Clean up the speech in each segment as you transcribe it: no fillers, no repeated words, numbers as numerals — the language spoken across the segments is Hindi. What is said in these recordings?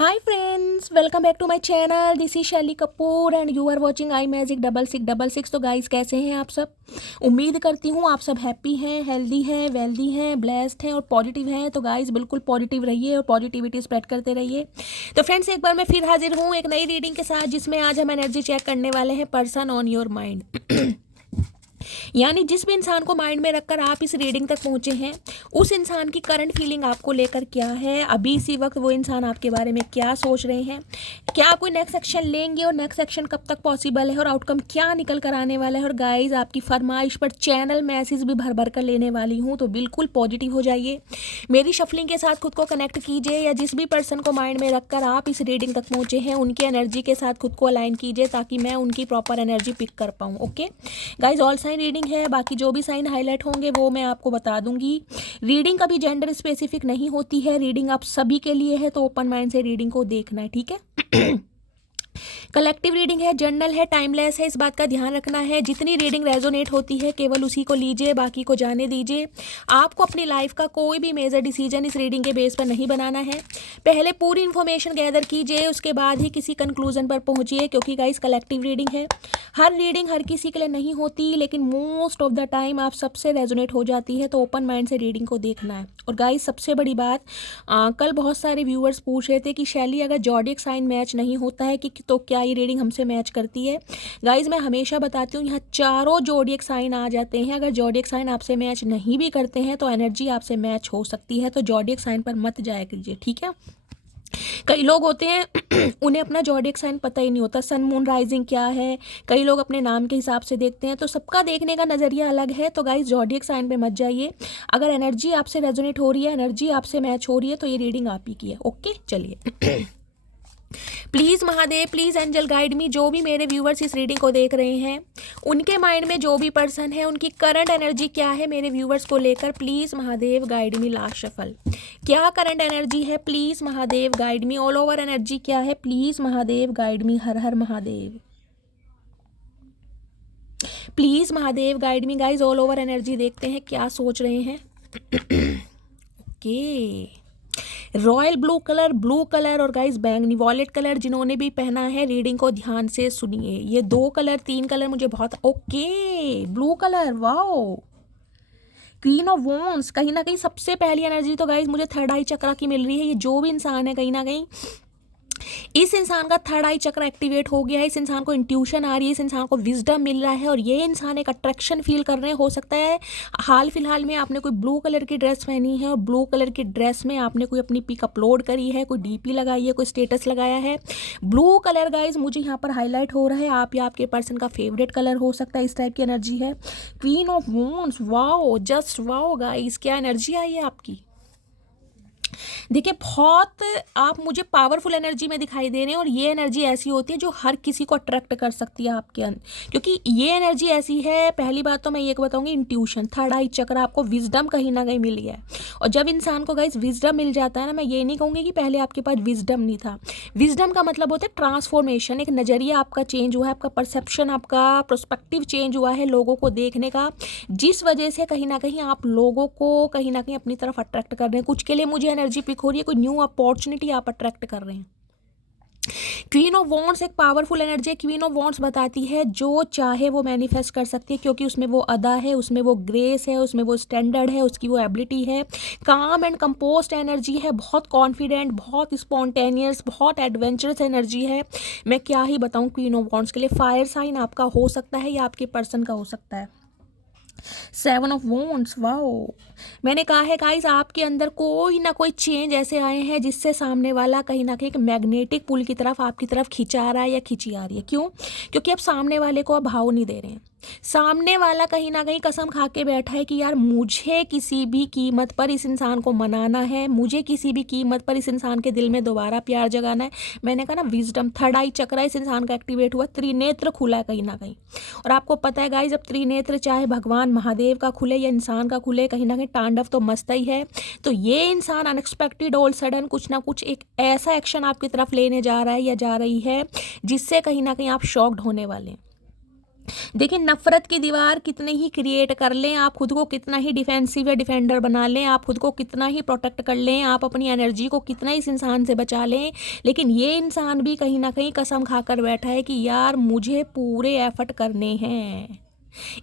Hi friends, welcome back to my channel. This is शैली Kapoor and you are watching I magic 6666। तो गाइस कैसे हैं आप सब। उम्मीद करती हूँ आप सब हैप्पी हैं, हेल्दी हैं, वेल्दी हैं, ब्लेस्ड हैं और पॉजिटिव हैं। तो गाइस बिल्कुल पॉजिटिव रहिए और पॉजिटिविटी स्प्रेड करते रहिए। तो फ्रेंड्स एक बार मैं फिर हाजिर हूँ एक नई रीडिंग के साथ, जिसमें आज हम एनर्जी चेक करने वाले हैं पर्सन ऑन योर माइंड। यानी जिस भी इंसान को माइंड में रखकर आप इस रीडिंग तक पहुंचे हैं, उस इंसान की करंट फीलिंग आपको लेकर क्या है, अभी इसी वक्त वो इंसान आपके बारे में क्या सोच रहे हैं, क्या आप कोई नेक्स्ट एक्शन लेंगे और नेक्स्ट एक्शन कब तक पॉसिबल है और आउटकम क्या निकल कर आने वाला है। और गाइज आपकी फरमाइश पर चैनल मैसेज भी भर भर कर लेने वाली हूँ, तो बिल्कुल पॉजिटिव हो जाइए। मेरी शफलिंग के साथ खुद को कनेक्ट कीजिए, या जिस भी पर्सन को माइंड में रखकर आप इस रीडिंग तक पहुँचे हैं उनकी एनर्जी के साथ खुद को अलाइन कीजिए, ताकि मैं उनकी प्रॉपर एनर्जी पिक कर पाऊँ। Okay guys, all sign reading है, बाकी जो भी साइन हाईलाइट होंगे वो मैं आपको बता दूंगी। रीडिंग कभी जेंडर स्पेसिफिक नहीं होती है, रीडिंग आप सभी के लिए है, तो ओपन माइंड से रीडिंग को देखना है, ठीक है। कलेक्टिव रीडिंग है, जर्नल है, टाइमलेस है, इस बात का ध्यान रखना है। जितनी रीडिंग रेजोनेट होती है केवल उसी को लीजिए, बाकी को जाने दीजिए। आपको अपनी लाइफ का कोई भी मेजर डिसीजन इस रीडिंग के बेस पर नहीं बनाना है। पहले पूरी इन्फॉर्मेशन गैदर कीजिए, उसके बाद ही किसी कंक्लूजन पर पहुंचिए, क्योंकि गाइस कलेक्टिव रीडिंग है। हर रीडिंग हर किसी के लिए नहीं होती, लेकिन मोस्ट ऑफ द टाइम आप सबसे रेजोनेट हो जाती है, तो ओपन माइंड से रीडिंग को देखना है। और गाइस सबसे बड़ी बात, कल बहुत सारे व्यूअर्स पूछ रहे थे कि शैली अगर जॉडियक साइन मैच नहीं होता है कि तो क्या ये रीडिंग हमसे मैच करती है। गाइज मैं हमेशा बताती हूँ, यहाँ चारों जोडियक साइन आ जाते हैं। अगर जोडियक साइन आपसे मैच नहीं भी करते हैं तो एनर्जी आपसे मैच हो सकती है, तो जोडियक साइन पर मत जाया कीजिए, ठीक है। कई लोग होते हैं उन्हें अपना जोडियक साइन पता ही नहीं होता, सन मून राइजिंग क्या है। कई लोग अपने नाम के हिसाब से देखते हैं, तो सबका देखने का नज़रिया अलग है। तो गाइज जोडियक साइन पे मत जाइए। अगर एनर्जी आपसे रेजोनेट हो रही है, एनर्जी आपसे मैच हो रही है, तो ये रीडिंग आप ही की है। ओके चलिए। Please Mahadev, please angel guide me. जो भी मेरे व्यूअर्स इस रीडिंग को देख रहे हैं, उनके माइंड में जो भी पर्सन है, उनकी करंट एनर्जी क्या है मेरे व्यूअर्स को लेकर, please Mahadev guide me. Last shuffle, क्या करंट एनर्जी है, please Mahadev guide me. All over energy क्या है, please Mahadev guide me. Her Har Mahadev, please Mahadev guide me. Guys all over energy देखते हैं क्या सोच रहे हैं। ओके, रॉयल ब्लू कलर और गाइस बैंगनी वॉलेट कलर। जिन्होंने भी पहना है रीडिंग को ध्यान से सुनिए। ये 2 कलर 3 कलर मुझे बहुत okay. Blue colour, wow, queen of wands. कहीं ना कहीं सबसे पहली एनर्जी तो गाइस मुझे थर्ड आई चक्रा की मिल रही है। ये जो भी इंसान है, कहीं ना कहीं इस इंसान का थर्ड आई चक्र एक्टिवेट हो गया है। इस इंसान को इंट्यूशन आ रही है, इस इंसान को विजडम मिल रहा है, और ये इंसान एक अट्रैक्शन फील कर रहे हैं। हो सकता है हाल फिलहाल में आपने कोई ब्लू कलर की ड्रेस पहनी है, और ब्लू कलर की ड्रेस में आपने कोई अपनी पिक अपलोड करी है, कोई डीपी लगाई है, कोई स्टेटस लगाया है। ब्लू कलर गाइज मुझे यहाँ पर हाईलाइट हो रहा है, आप या आपके पर्सन का फेवरेट कलर हो सकता है। इस टाइप की एनर्जी है। Queen of wands, wow, just wow guys, क्या एनर्जी आई है आपकी। देखिए बहुत आप मुझे पावरफुल एनर्जी में दिखाई दे रहे हैं, और ये एनर्जी ऐसी होती है जो हर किसी को अट्रैक्ट कर सकती है आपके अंदर, क्योंकि ये एनर्जी ऐसी है। पहली बात तो मैं ये बताऊंगी, इंट्यूशन, थर्ड आई चक्र, आपको विजडम कहीं ना कहीं मिल गया है। और जब इंसान को गाइस विजडम मिल जाता है ना, मैं ये नहीं कहूँगी कि पहले आपके पास विजडम नहीं था। विजडम का मतलब होता है ट्रांसफॉर्मेशन, एक नज़रिया आपका चेंज हुआ है, आपका परसेप्शन, आपका प्रोस्पेक्टिव चेंज हुआ है लोगों को देखने का, जिस वजह से कहीं ना कहीं आप लोगों को कहीं ना कहीं अपनी तरफ अट्रैक्ट कर रहे हैं। कुछ के लिए मुझे एनर्जी पिक हो रही है, कोई न्यू अपॉर्चुनिटी आप अट्रैक्ट कर रहे हैं। क्वीन ऑफ वॉन्ड्स एक पावरफुल एनर्जी है। क्वीन ऑफ वॉन्ड्स बताती है जो चाहे वो मैनिफेस्ट कर सकती है, क्योंकि उसमें वो अदा है, उसमें वो ग्रेस है, उसमें वो स्टैंडर्ड है, उसकी वो एबिलिटी है। काम एंड कंपोस्ट एनर्जी है, बहुत कॉन्फिडेंट, बहुत स्पॉन्टेनियस, बहुत एडवेंचरस एनर्जी है। मैं क्या ही बताऊं क्वीन ऑफ वॉन्ड्स के लिए। फायर साइन आपका हो सकता है या आपके पर्सन का हो सकता है। 7 ऑफ वॉन्ड्स, वाओ, मैंने कहा है गाइस आपके अंदर कोई ना कोई चेंज ऐसे आए हैं जिससे सामने वाला कहीं ना कहीं एक मैग्नेटिक पुल की तरफ आपकी तरफ खिंचा रहा है या खिंची आ रही है। क्यों? क्योंकि आप सामने वाले को अब भाव नहीं दे रहे हैं। सामने वाला कहीं ना कहीं कसम खा के बैठा है कि यार मुझे किसी भी कीमत पर इस इंसान को मनाना है, मुझे किसी भी कीमत पर इस इंसान के दिल में दोबारा प्यार जगाना है। मैंने कहा ना विजडम, थर्ड आई चक्र इस इंसान का एक्टिवेट हुआ, त्रिनेत्र खुला है कहीं ना कहीं। और आपको पता है गाइस, जब त्रिनेत्र चाहे भगवान महादेव का खुले या इंसान का खुले, कहीं ना कहीं तांडव तो मस्त ही है। तो ये इंसान अनएक्सपेक्टेड ऑल सडन कुछ ना कुछ एक ऐसा एक्शन आपकी तरफ लेने जा रहा है या जा रही है, जिससे कहीं ना कहीं आप शॉक्ड होने वाले हैं। देखिए, नफ़रत की दीवार कितनी ही क्रिएट कर लें, आप खुद को कितना ही डिफेंसिव या डिफेंडर बना लें, आप खुद को कितना ही प्रोटेक्ट कर लें, आप अपनी एनर्जी को कितना इस इंसान से बचा लें, लेकिन ये इंसान भी कहीं ना कहीं कसम खाकर बैठा है कि यार मुझे पूरे एफर्ट करने हैं।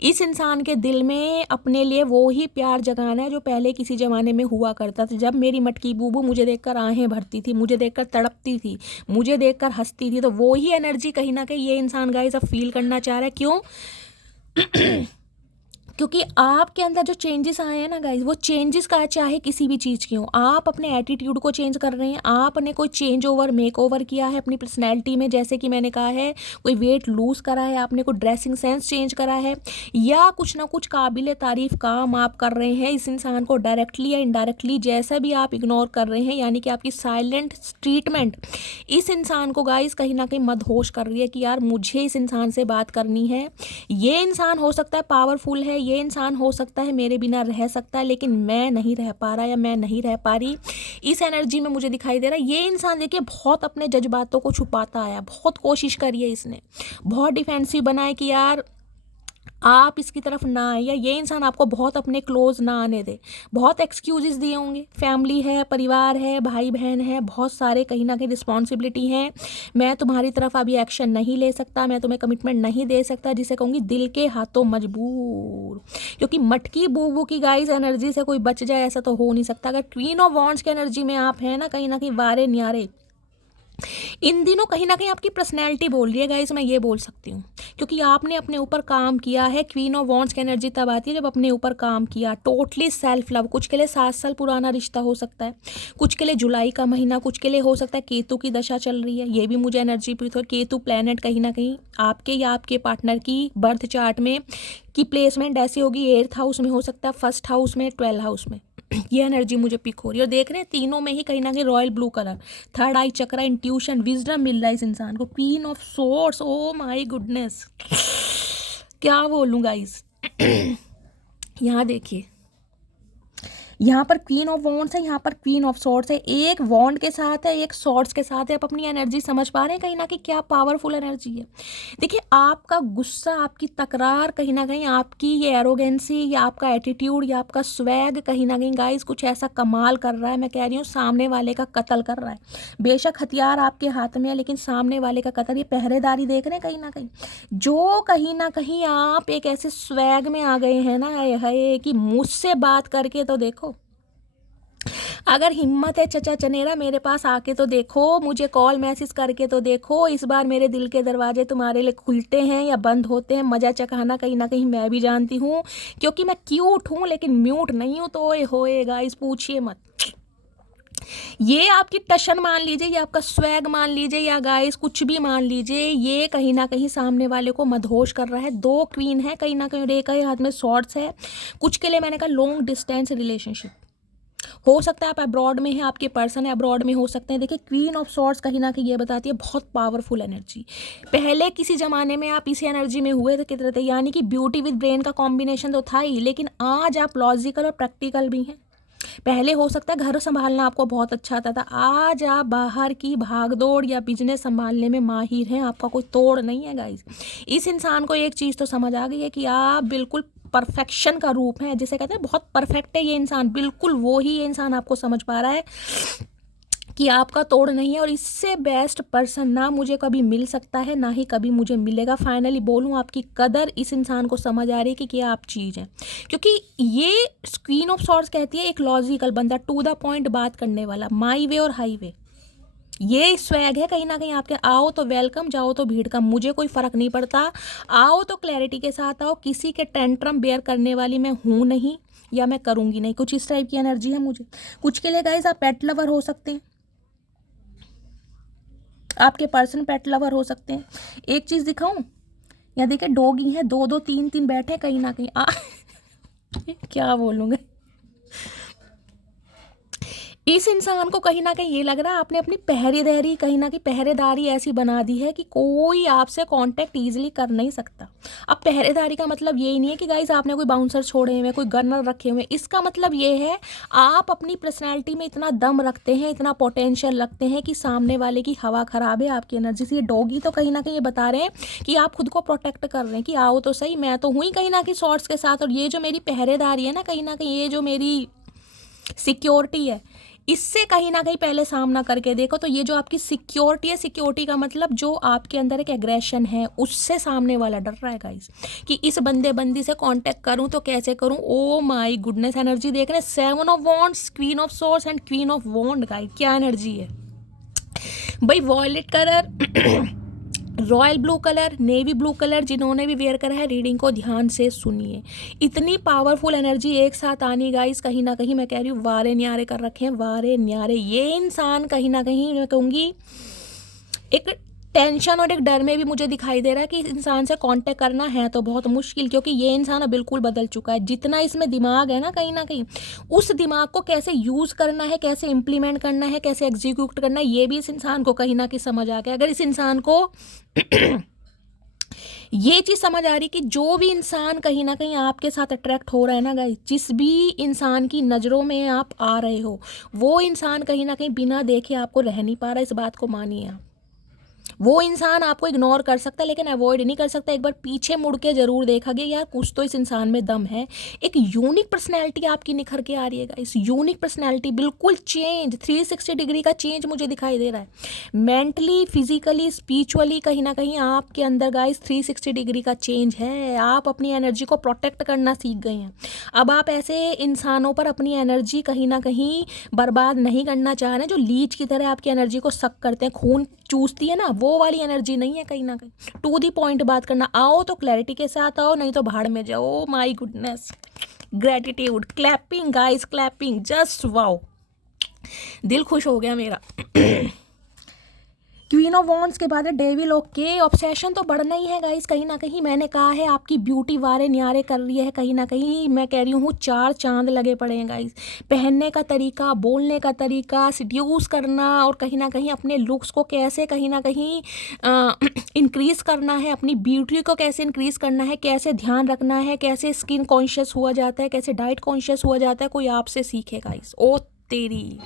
इस इंसान के दिल में अपने लिए वो ही प्यार जगाना है जो पहले किसी ज़माने में हुआ करता था। जब मेरी मटकी बूबू मुझे देखकर आहें भरती थी, मुझे देखकर तड़पती थी, मुझे देखकर हंसती थी, तो वो ही एनर्जी कहीं ना कहीं ये इंसान गाइस अब फील करना चाह रहा है। क्यों? क्योंकि आपके अंदर जो चेंजेस आए हैं ना गाइज, वो चेंजेस का चाहे किसी भी चीज़ की हो, आप अपने एटीट्यूड को चेंज कर रहे हैं, आपने कोई चेंज ओवर मेक ओवर किया है अपनी पर्सनैलिटी में, जैसे कि मैंने कहा है कोई वेट लूज़ करा है आपने, कोई ड्रेसिंग सेंस चेंज करा है, या कुछ ना कुछ काबिल तारीफ काम आप कर रहे हैं इस इंसान को डायरेक्टली या इनडायरेक्टली, जैसा भी आप इग्नोर कर रहे हैं, यानी कि आपकी साइलेंट ट्रीटमेंट इस इंसान को गाइज कहीं ना कहीं मदहोश कर रही है कि यार मुझे इस इंसान से बात करनी है। ये इंसान हो सकता है पावरफुल है, ये इंसान हो सकता है मेरे बिना रह सकता है, लेकिन मैं नहीं रह पा रहा या मैं नहीं रह पा रही। इस एनर्जी में मुझे दिखाई दे रहा है ये इंसान देखिए बहुत अपने जज्बातों को छुपाता आया, बहुत कोशिश करी है इसने, बहुत डिफेंसिव बनाए कि यार आप इसकी तरफ ना आए, या ये इंसान आपको बहुत अपने क्लोज ना आने दे, बहुत एक्सक्यूजेस दिए होंगे, फैमिली है, परिवार है, भाई बहन है, बहुत सारे कहीं ना कहीं रिस्पॉन्सिबिलिटी हैं, मैं तुम्हारी तरफ अभी एक्शन नहीं ले सकता, मैं तुम्हें कमिटमेंट नहीं दे सकता, जिसे कहूँगी दिल के हाथों मजबूर। क्योंकि मटकी बूबू की गाइस एनर्जी से कोई बच जाए ऐसा तो हो नहीं सकता। अगर क्वीन ऑफ वॉन्ड्स की एनर्जी में आप हैं ना कहीं वारे न्यारे, इन दिनों कहीं ना कहीं आपकी पर्सनैलिटी बोल रही है गाइस, मैं ये बोल सकती हूँ, क्योंकि आपने अपने ऊपर काम किया है। क्वीन ऑफ वॉन्ड्स की एनर्जी तब आती है जब अपने ऊपर काम किया, टोटली सेल्फ लव। कुछ के लिए 7 साल पुराना रिश्ता हो सकता है, कुछ के लिए जुलाई का महीना, कुछ के लिए हो सकता है केतु की दशा चल रही है, ये भी मुझे एनर्जी प्रीत हो। केतु प्लैनेट कहीं ना कहीं आपके या आपके पार्टनर की बर्थ चार्ट में की प्लेसमेंट ऐसी होगी, 8th हाउस में हो सकता है, 1st हाउस में, 12th हाउस में, ये एनर्जी मुझे पिक हो रही है। और देख रहे हैं तीनों में ही कहीं ना कहीं रॉयल ब्लू कलर, थर्ड आई चक्रा, इंट्यूशन, विजडम मिल रहा है इस इंसान को। Queen of swords, oh my goodness, क्या बोलूँ गाइस। यहाँ देखिए, यहाँ पर क्वीन ऑफ वॉन्ड्स है, यहाँ पर क्वीन ऑफ सॉर्ड्स है, एक वॉन्ड के साथ है, एक सॉर्ड्स के साथ है। आप अपनी एनर्जी समझ पा रहे हैं कहीं ना कहीं क्या पावरफुल एनर्जी है। देखिए, आपका गुस्सा, आपकी तकरार, कहीं ना कहीं आपकी ये एरोगेंसी या आपका एटीट्यूड या आपका स्वैग कहीं ना कहीं गाइस कुछ ऐसा कमाल कर रहा है, मैं कह रही हूँ सामने वाले का कत्ल कर रहा है। बेशक हथियार आपके हाथ में है, लेकिन सामने वाले का कत्ल, ये पहरेदारी देख रहे हैं कहीं ना कहीं आप एक ऐसे स्वैग में आ गए हैं ना, है कि मुझसे बात करके तो देखो, अगर हिम्मत है चचा चनेरा मेरे पास आके तो देखो, मुझे कॉल मैसेज करके तो देखो, इस बार मेरे दिल के दरवाजे तुम्हारे लिए खुलते हैं या बंद होते हैं, मज़ा चखाना कहीं ना कहीं मैं भी जानती हूँ, क्योंकि मैं क्यूट हूँ लेकिन म्यूट नहीं हूँ। तो ओए होएगा, इस पूछिए मत। ये आपकी टशन मान लीजिए, ये आपका स्वैग मान लीजिए, या गाइस कुछ भी मान लीजिए, ये कहीं ना कहीं सामने वाले को मदहोश कर रहा है। 2 क्वीन है कहीं ना कहीं, और एक हाथ में सॉर्ड्स है। कुछ के लिए मैंने कहा लॉन्ग डिस्टेंस रिलेशनशिप हो सकता है, आप अब्रॉड में हैं, आपके पर्सन है अब्रॉड में हो सकते हैं। देखिए, क्वीन ऑफ सॉर्ड्स कहीं ना कहीं ये बताती है बहुत पावरफुल एनर्जी। पहले किसी ज़माने में आप इसी एनर्जी में हुए थे कितने थे, यानी कि ब्यूटी विद ब्रेन का कॉम्बिनेशन तो था ही, लेकिन आज आप लॉजिकल और प्रैक्टिकल भी हैं। पहले हो सकता है घर संभालना आपको बहुत अच्छा आता था, आज आप बाहर की भागदौड़ या बिजनेस संभालने में माहिर हैं, आपका कोई तोड़ नहीं है गाइस। इस इंसान को एक चीज़ तो समझ आ गई है कि आप बिल्कुल परफेक्शन का रूप है, जिसे कहते हैं बहुत परफेक्ट है ये इंसान, बिल्कुल वो ही ये इंसान आपको समझ पा रहा है कि आपका तोड़ नहीं है, और इससे बेस्ट पर्सन ना मुझे कभी मिल सकता है ना ही कभी मुझे मिलेगा। फाइनली बोलूँ, आपकी कदर इस इंसान को समझ आ रही है कि क्या आप चीज़ हैं, क्योंकि ये क्वीन ऑफ सॉर्ड्स कहती है एक लॉजिकल बंदा, टू द पॉइंट बात करने वाला, माई वे और हाईवे, ये स्वैग है कहीं ना कहीं आपके। आओ तो वेलकम, जाओ तो भीड़ का, मुझे कोई फ़र्क नहीं पड़ता, आओ तो क्लैरिटी के साथ आओ, किसी के टेंट्रम बेयर करने वाली मैं हूँ नहीं या मैं करूँगी नहीं, कुछ इस टाइप की एनर्जी है मुझे। कुछ के लिए गाइस आप पेट लवर हो सकते हैं, आपके पर्सन पेट लवर हो सकते हैं। एक चीज़ दिखाऊं, यहाँ देखिए डॉगी हैं, 2-2 3-3 बैठे कहीं ना कहीं क्या बोलूँगा। इस इंसान को कहीं ना कहीं ये लग रहा है आपने अपनी पहरेदारी कहीं ना कहीं पहरेदारी ऐसी बना दी है कि कोई आपसे कांटेक्ट इजीली कर नहीं सकता। अब पहरेदारी का मतलब ये ही नहीं है कि गाइस आपने कोई बाउंसर छोड़े हुए, कोई गनर रखे हुए। इसका मतलब ये है आप अपनी पर्सनैलिटी में इतना दम रखते हैं, इतना पोटेंशियल रखते हैं कि सामने वाले की हवा खराब है आपकी एनर्जी से। ये डॉगी तो कहीं ना कहीं ये बता रहे हैं कि आप खुद को प्रोटेक्ट कर रहे हैं कि आओ तो सही, मैं तो हुई कहीं ना कहीं शॉर्ट्स के साथ, और ये जो मेरी पहरेदारी है ना, कहीं ना कहीं ये जो मेरी सिक्योरिटी है, इससे कहीं ना कहीं पहले सामना करके देखो। तो ये जो आपकी सिक्योरिटी है, सिक्योरिटी का मतलब जो आपके अंदर एक एग्रेशन है, उससे सामने वाला डर रहा है गाइस कि इस बंदी से कांटेक्ट करूं तो कैसे करूं। ओ माय गुडनेस, एनर्जी देख रहे हैं, 7 of wands, queen of swords and queen of wand. Guys क्या एनर्जी है भाई। Violet colour, royal blue colour, navy blue colour, जिन्होंने भी वेयर करा है रीडिंग को ध्यान से सुनिए। इतनी पावरफुल एनर्जी एक साथ आनी गाइस, कहीं ना कहीं मैं कह रही हूँ वारे न्यारे कर रखे हैं, वारे न्यारे। ये इंसान कहीं ना कहीं मैं कहूँगी एक टेंशन और एक डर में भी मुझे दिखाई दे रहा है कि इस इंसान से कांटेक्ट करना है तो बहुत मुश्किल, क्योंकि ये इंसान अब बिल्कुल बदल चुका है। जितना इसमें दिमाग है ना, कहीं ना कहीं उस दिमाग को कैसे यूज़ करना है, कैसे इम्प्लीमेंट करना है, कैसे एग्जीक्यूट करना है, ये भी इस इंसान को कहीं ना कहीं समझ आ गया। अगर इस इंसान को ये चीज़ समझ आ रही कि जो भी इंसान कहीं ना कहीं आपके साथ अट्रैक्ट हो रहा है ना गाइस, जिस भी इंसान की नज़रों में आप आ रहे हो, वो इंसान कहीं ना कहीं बिना देखे आपको रह नहीं पा रहा। इस बात को मानिए आप। वो इंसान आपको इग्नोर कर सकता है लेकिन अवॉइड नहीं कर सकता। एक बार पीछे मुड़ के जरूर देखा गया, यार कुछ तो इस इंसान में दम है। एक यूनिक पर्सनैलिटी आपकी निखर के आ रही है इस यूनिक पर्सनैलिटी बिल्कुल चेंज, 360 डिग्री का चेंज मुझे दिखाई दे रहा है। मेंटली, फिजिकली, स्पिरिचुअली कहीं ना कहीं आपके अंदर गाइस 360 डिग्री का चेंज है। आप अपनी एनर्जी को प्रोटेक्ट करना सीख गए हैं। अब आप ऐसे इंसानों पर अपनी एनर्जी कहीं ना कहीं बर्बाद नहीं करना चाह रहे हैं जो लीच की तरह आपकी एनर्जी को सक करते हैं, खून चूसती है ना, वो वाली एनर्जी नहीं है। कहीं ना कहीं टू दी पॉइंट बात करना, आओ तो क्लैरिटी के साथ आओ, नहीं तो भाड़ में जाओ। My goodness, gratitude, clapping guys, clapping, just wow, दिल खुश हो गया मेरा। क्वीन ऑफ वॉन्ड्स के बाद डेविल। ओके, ऑब्सेशन तो बढ़ना ही है गाइस। कहीं ना कहीं मैंने कहा है आपकी ब्यूटी वारे न्यारे कर रही है। कहीं ना कहीं मैं कह रही हूँ 4 चांद लगे पड़े हैं गाइस। पहनने का तरीका, बोलने का तरीका, सिड्यूस करना, और कहीं ना कहीं अपने लुक्स को कैसे कहीं ना कहीं इंक्रीज़ करना है, अपनी ब्यूटी को कैसे इंक्रीज़ करना है, कैसे ध्यान रखना है, कैसे स्किन कॉन्शियस हुआ जाता है, कैसे डाइट कॉन्शियस हुआ जाता है, कोई आपसे सीखे गाइस। ओ तेरी,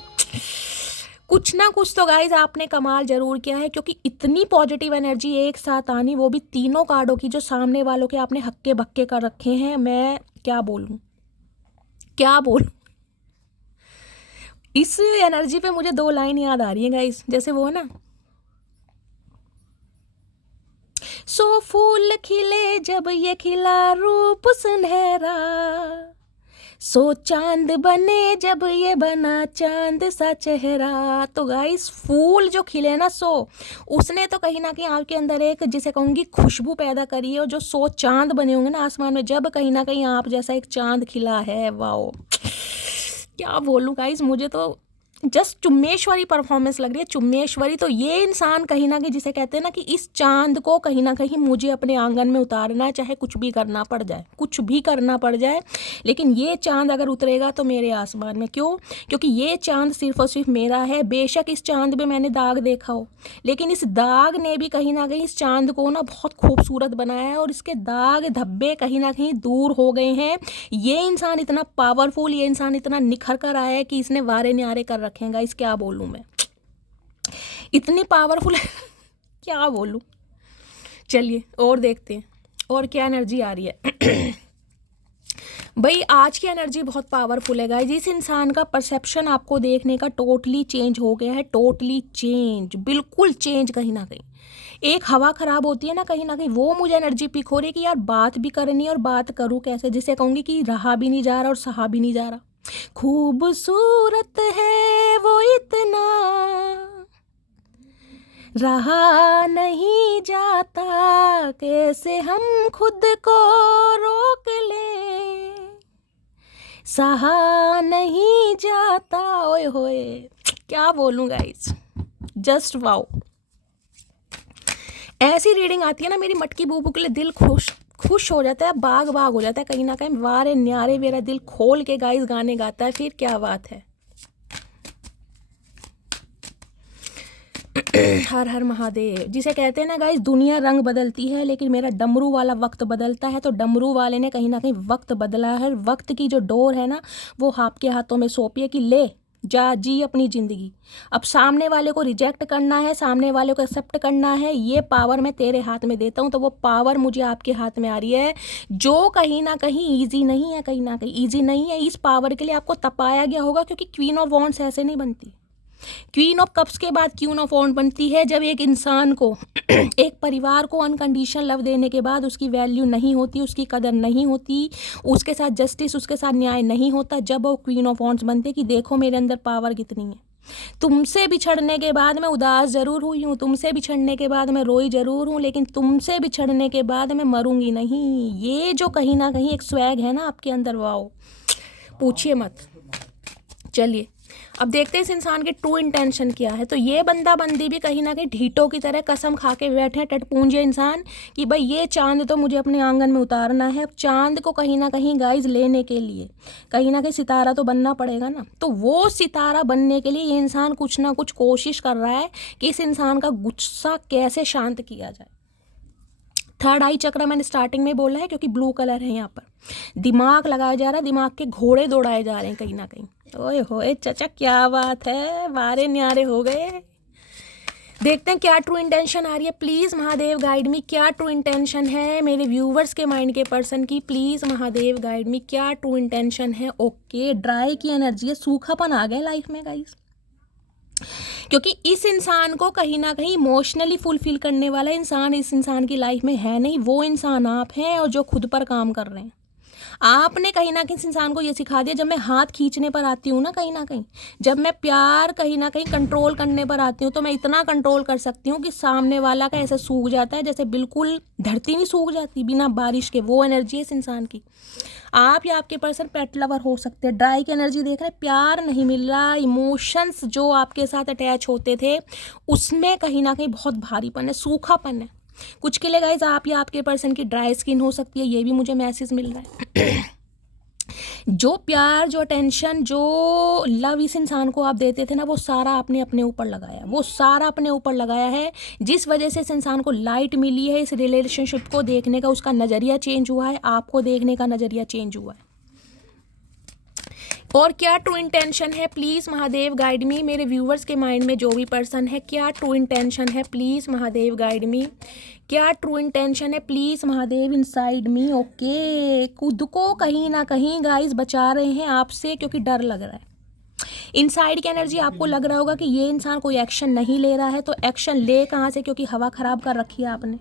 कुछ ना कुछ तो गाइज आपने कमाल जरूर किया है, क्योंकि इतनी पॉजिटिव एनर्जी एक साथ आनी, वो भी तीनों कार्डों की जो सामने वालों के आपने हक्के बक्के कर रखे हैं। मैं क्या बोलूं, क्या बोलूं। इस एनर्जी पे मुझे 2 लाइन याद आ रही है गाइज, जैसे वो है ना, सो फूल खिले जब ये खिला रूप सुनहरा, सो चांद बने जब ये बना चांद सा चेहरा। तो गाइस फूल जो खिले ना, सो उसने तो कहीं ना कहीं आपके अंदर एक, जिसे कहूँगी, खुशबू पैदा करी है। और जो 100 चांद बने होंगे ना आसमान में, जब कहीं ना कहीं आप जैसा एक चांद खिला है, वाओ क्या बोलूँ गाइस, मुझे तो जस्ट चुम्मेश्वरी परफॉर्मेंस लग रही है, चुम्मेश्वरी। तो ये इंसान कहीं ना कहीं, जिसे कहते हैं ना कि इस चांद को कहीं ना कहीं मुझे अपने आंगन में उतारना है, चाहे कुछ भी करना पड़ जाए, कुछ भी करना पड़ जाए, लेकिन ये चांद अगर उतरेगा तो मेरे आसमान में। क्यों? क्योंकि ये चांद सिर्फ और सिर्फ मेरा है। बेशक इस चांद में मैंने दाग देखा हो, लेकिन इस दाग ने भी कहीं ना कहीं इस चांद को ना बहुत खूबसूरत बनाया है, और इसके दाग धब्बे कहीं ना कहीं दूर हो गए हैं। ये इंसान इतना पावरफुल, ये इंसान इतना निखर कर आया है कि इसने वारे न्यारे कर रखेंगे गाइस। क्या बोलूं मैं, इतनी पावरफुल है क्या बोलूं। चलिए और देखते हैं और क्या एनर्जी आ रही है। भाई आज की एनर्जी बहुत पावरफुल है गाइस। इस इंसान का परसेप्शन आपको देखने का टोटली चेंज हो गया है, टोटली चेंज, बिल्कुल चेंज। कहीं ना कहीं एक हवा खराब होती है ना, कहीं ना कहीं वो मुझे एनर्जी पिक हो रही है कि यार बात भी करनी है, और बात करूँ कैसे, जिसे कहूँगी कि रहा भी नहीं जा रहा और सहा भी नहीं जा रहा। खूबसूरत है वो इतना, रहा नहीं जाता, कैसे हम खुद को रोक लें, सहा नहीं जाता। ओए होए, क्या बोलूं गाइस, जस्ट वाओ। ऐसी रीडिंग आती है ना मेरी मटकी बूबू के लिए, दिल खुश हो जाता है, बाग बाग हो जाता है। कहीं ना कहीं वारे न्यारे मेरा दिल खोल के गाइस गाने गाता है। फिर क्या बात है। हर हर महादेव। जिसे कहते हैं ना गाइस, दुनिया रंग बदलती है लेकिन मेरा डमरू वाला वक्त बदलता है। तो डमरू वाले ने कहीं ना कहीं वक्त बदला है। वक्त की जो डोर है ना, वो आपके हाथों में सौंपी है कि ले जा, जी अपनी ज़िंदगी। अब सामने वाले को रिजेक्ट करना है, सामने वाले को एक्सेप्ट करना है, ये पावर मैं तेरे हाथ में देता हूँ। तो वो पावर मुझे आपके हाथ में आ रही है, जो कहीं ना कहीं ईजी नहीं है। कहीं ना कहीं ईजी नहीं है। इस पावर के लिए आपको तपाया गया होगा, क्योंकि क्वीन ऑफ वॉन्ड्स ऐसे नहीं बनती। क्वीन ऑफ कप्स के बाद क्वीन ऑफ वॉन्ड बनती है जब एक इंसान को एक परिवार को अनकंडीशनल लव देने के बाद उसकी वैल्यू नहीं होती, उसकी कदर नहीं होती, उसके साथ जस्टिस, उसके साथ न्याय नहीं होता, जब वो क्वीन ऑफ वॉन्ड्स बनती है कि देखो मेरे अंदर पावर कितनी है। तुमसे बिछड़ने के बाद मैं उदास ज़रूर हुई हूँ, तुमसे बिछड़ने के बाद मैं रोई ज़रूर हूँ, लेकिन तुमसे बिछड़ने के बाद मैं मरूंगी नहीं। ये जो कहीं ना कहीं एक स्वैग है ना आपके अंदर, वाओ, पूछिए मत। चलिए अब देखते हैं इस इंसान की ट्रू इंटेंशन क्या है। तो ये बंदा बंदी भी कहीं ना कहीं ढीठों की तरह कसम खा के बैठे हैं, टटपूंजे इंसान, कि भाई ये चांद तो मुझे अपने आंगन में उतारना है। अब चांद को कहीं ना कहीं गाइज लेने के लिए कहीं ना कहीं सितारा तो बनना पड़ेगा ना। तो वो सितारा बनने के लिए ये इंसान कुछ ना कुछ कोशिश कर रहा है कि इस इंसान का गुस्सा कैसे शांत किया जाए। थर्ड आई चक्र मैंने स्टार्टिंग में बोला है, क्योंकि ब्लू कलर है यहाँ पर। दिमाग लगाया जा रहा है, दिमाग के घोड़े दौड़ाए जा रहे हैं कहीं ना कहीं। ओए होए चाचा, क्या बात है, वारे न्यारे हो गए। देखते हैं क्या ट्रू इंटेंशन आ रही है। प्लीज़ महादेव गाइड मी, क्या ट्रू इंटेंशन है मेरे व्यूवर्स के माइंड के पर्सन की। प्लीज़ महादेव गाइड मी, क्या ट्रू इंटेंशन है। ओके, ड्राई की एनर्जी है, सूखापन आ गया लाइफ में गाइस, क्योंकि इस इंसान को कहीं ना कहीं इमोशनली फुलफिल करने वाला इंसान इस इंसान की लाइफ में है नहीं। वो इंसान आप हैं, और जो खुद पर काम कर रहे हैं। आपने कहीं ना कहीं इस इंसान को ये सिखा दिया। जब मैं हाथ खींचने पर आती हूँ ना कहीं, जब मैं प्यार कहीं ना कहीं कंट्रोल करने पर आती हूँ, तो मैं इतना कंट्रोल कर सकती हूँ कि सामने वाला का ऐसे सूख जाता है, जैसे बिल्कुल धरती नहीं सूख जाती बिना बारिश के। वो एनर्जी है इस इंसान की। आप या आपके पर्सन पेट लवर हो सकते हैं। ड्राई की एनर्जी देख रहे हैं, प्यार नहीं मिल रहा, इमोशंस जो आपके साथ अटैच होते थे उसमें कहीं ना कहीं बहुत भारीपन है, सूखापन है। कुछ के लिए गाइज आप या आपके पर्सन की ड्राई स्किन हो सकती है, ये भी मुझे मैसेज मिल रहा है। जो प्यार, जो अटेंशन, जो लव इस इंसान को आप देते थे ना, वो सारा आपने अपने ऊपर लगाया, वो सारा अपने ऊपर लगाया है, जिस वजह से इस इंसान को लाइट मिली है। इस रिलेशनशिप को देखने का उसका नज़रिया चेंज हुआ है, आपको देखने का नज़रिया चेंज हुआ है। और क्या ट्रू इंटेंशन है, प्लीज़ महादेव गाइड मी। मेरे व्यूवर्स के माइंड में जो भी पर्सन है, क्या ट्रू इंटेंशन है, प्लीज़ महादेव गाइड मी। क्या ट्रू इंटेंशन है, please Mahadev inside me. Okay, खुद को कहीं ना कहीं गाइस बचा रहे हैं आपसे, क्योंकि डर लग रहा है। इनसाइड की एनर्जी आपको लग रहा होगा कि ये इंसान कोई एक्शन नहीं ले रहा है, तो एक्शन ले कहाँ से, क्योंकि हवा ख़राब कर रखी है आपने।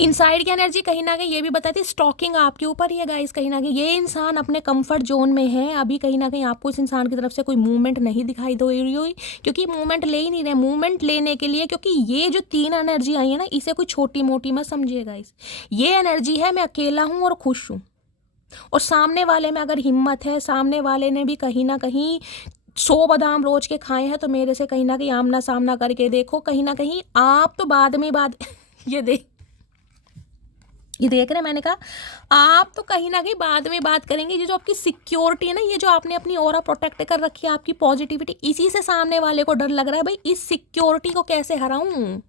इनसाइड की एनर्जी कहीं ना कहीं ये भी बताती है स्टॉकिंग आपके ऊपर ही है गाइस। कहीं ना कहीं ये इंसान अपने कंफर्ट जोन में है अभी। कहीं ना कहीं आपको इस इंसान की तरफ से कोई मूवमेंट नहीं दिखाई दे रही हुई, क्योंकि मूवमेंट ले ही नहीं रहे। मूवमेंट लेने के लिए, क्योंकि ये जो 3 एनर्जी आई है ना, इसे कोई छोटी मोटी मत समझिए गाइस। ये एनर्जी है मैं अकेला हूँ और खुश हूँ, और सामने वाले में अगर हिम्मत है, सामने वाले ने भी कहीं ना कहीं 100 बादाम रोज के खाए हैं, तो मेरे से कहीं ना कहीं आमना सामना करके देखो। कहीं ना कहीं आप तो बाद में बात ये देख रहे हैं, मैंने कहा आप तो कहीं ना कहीं बाद में बात करेंगे। ये जो आपकी सिक्योरिटी है ना, ये जो आपने अपनी ऑरा प्रोटेक्ट कर रखी है, आपकी पॉजिटिविटी, इसी से सामने वाले को डर लग रहा है भाई इस सिक्योरिटी को कैसे हराऊं।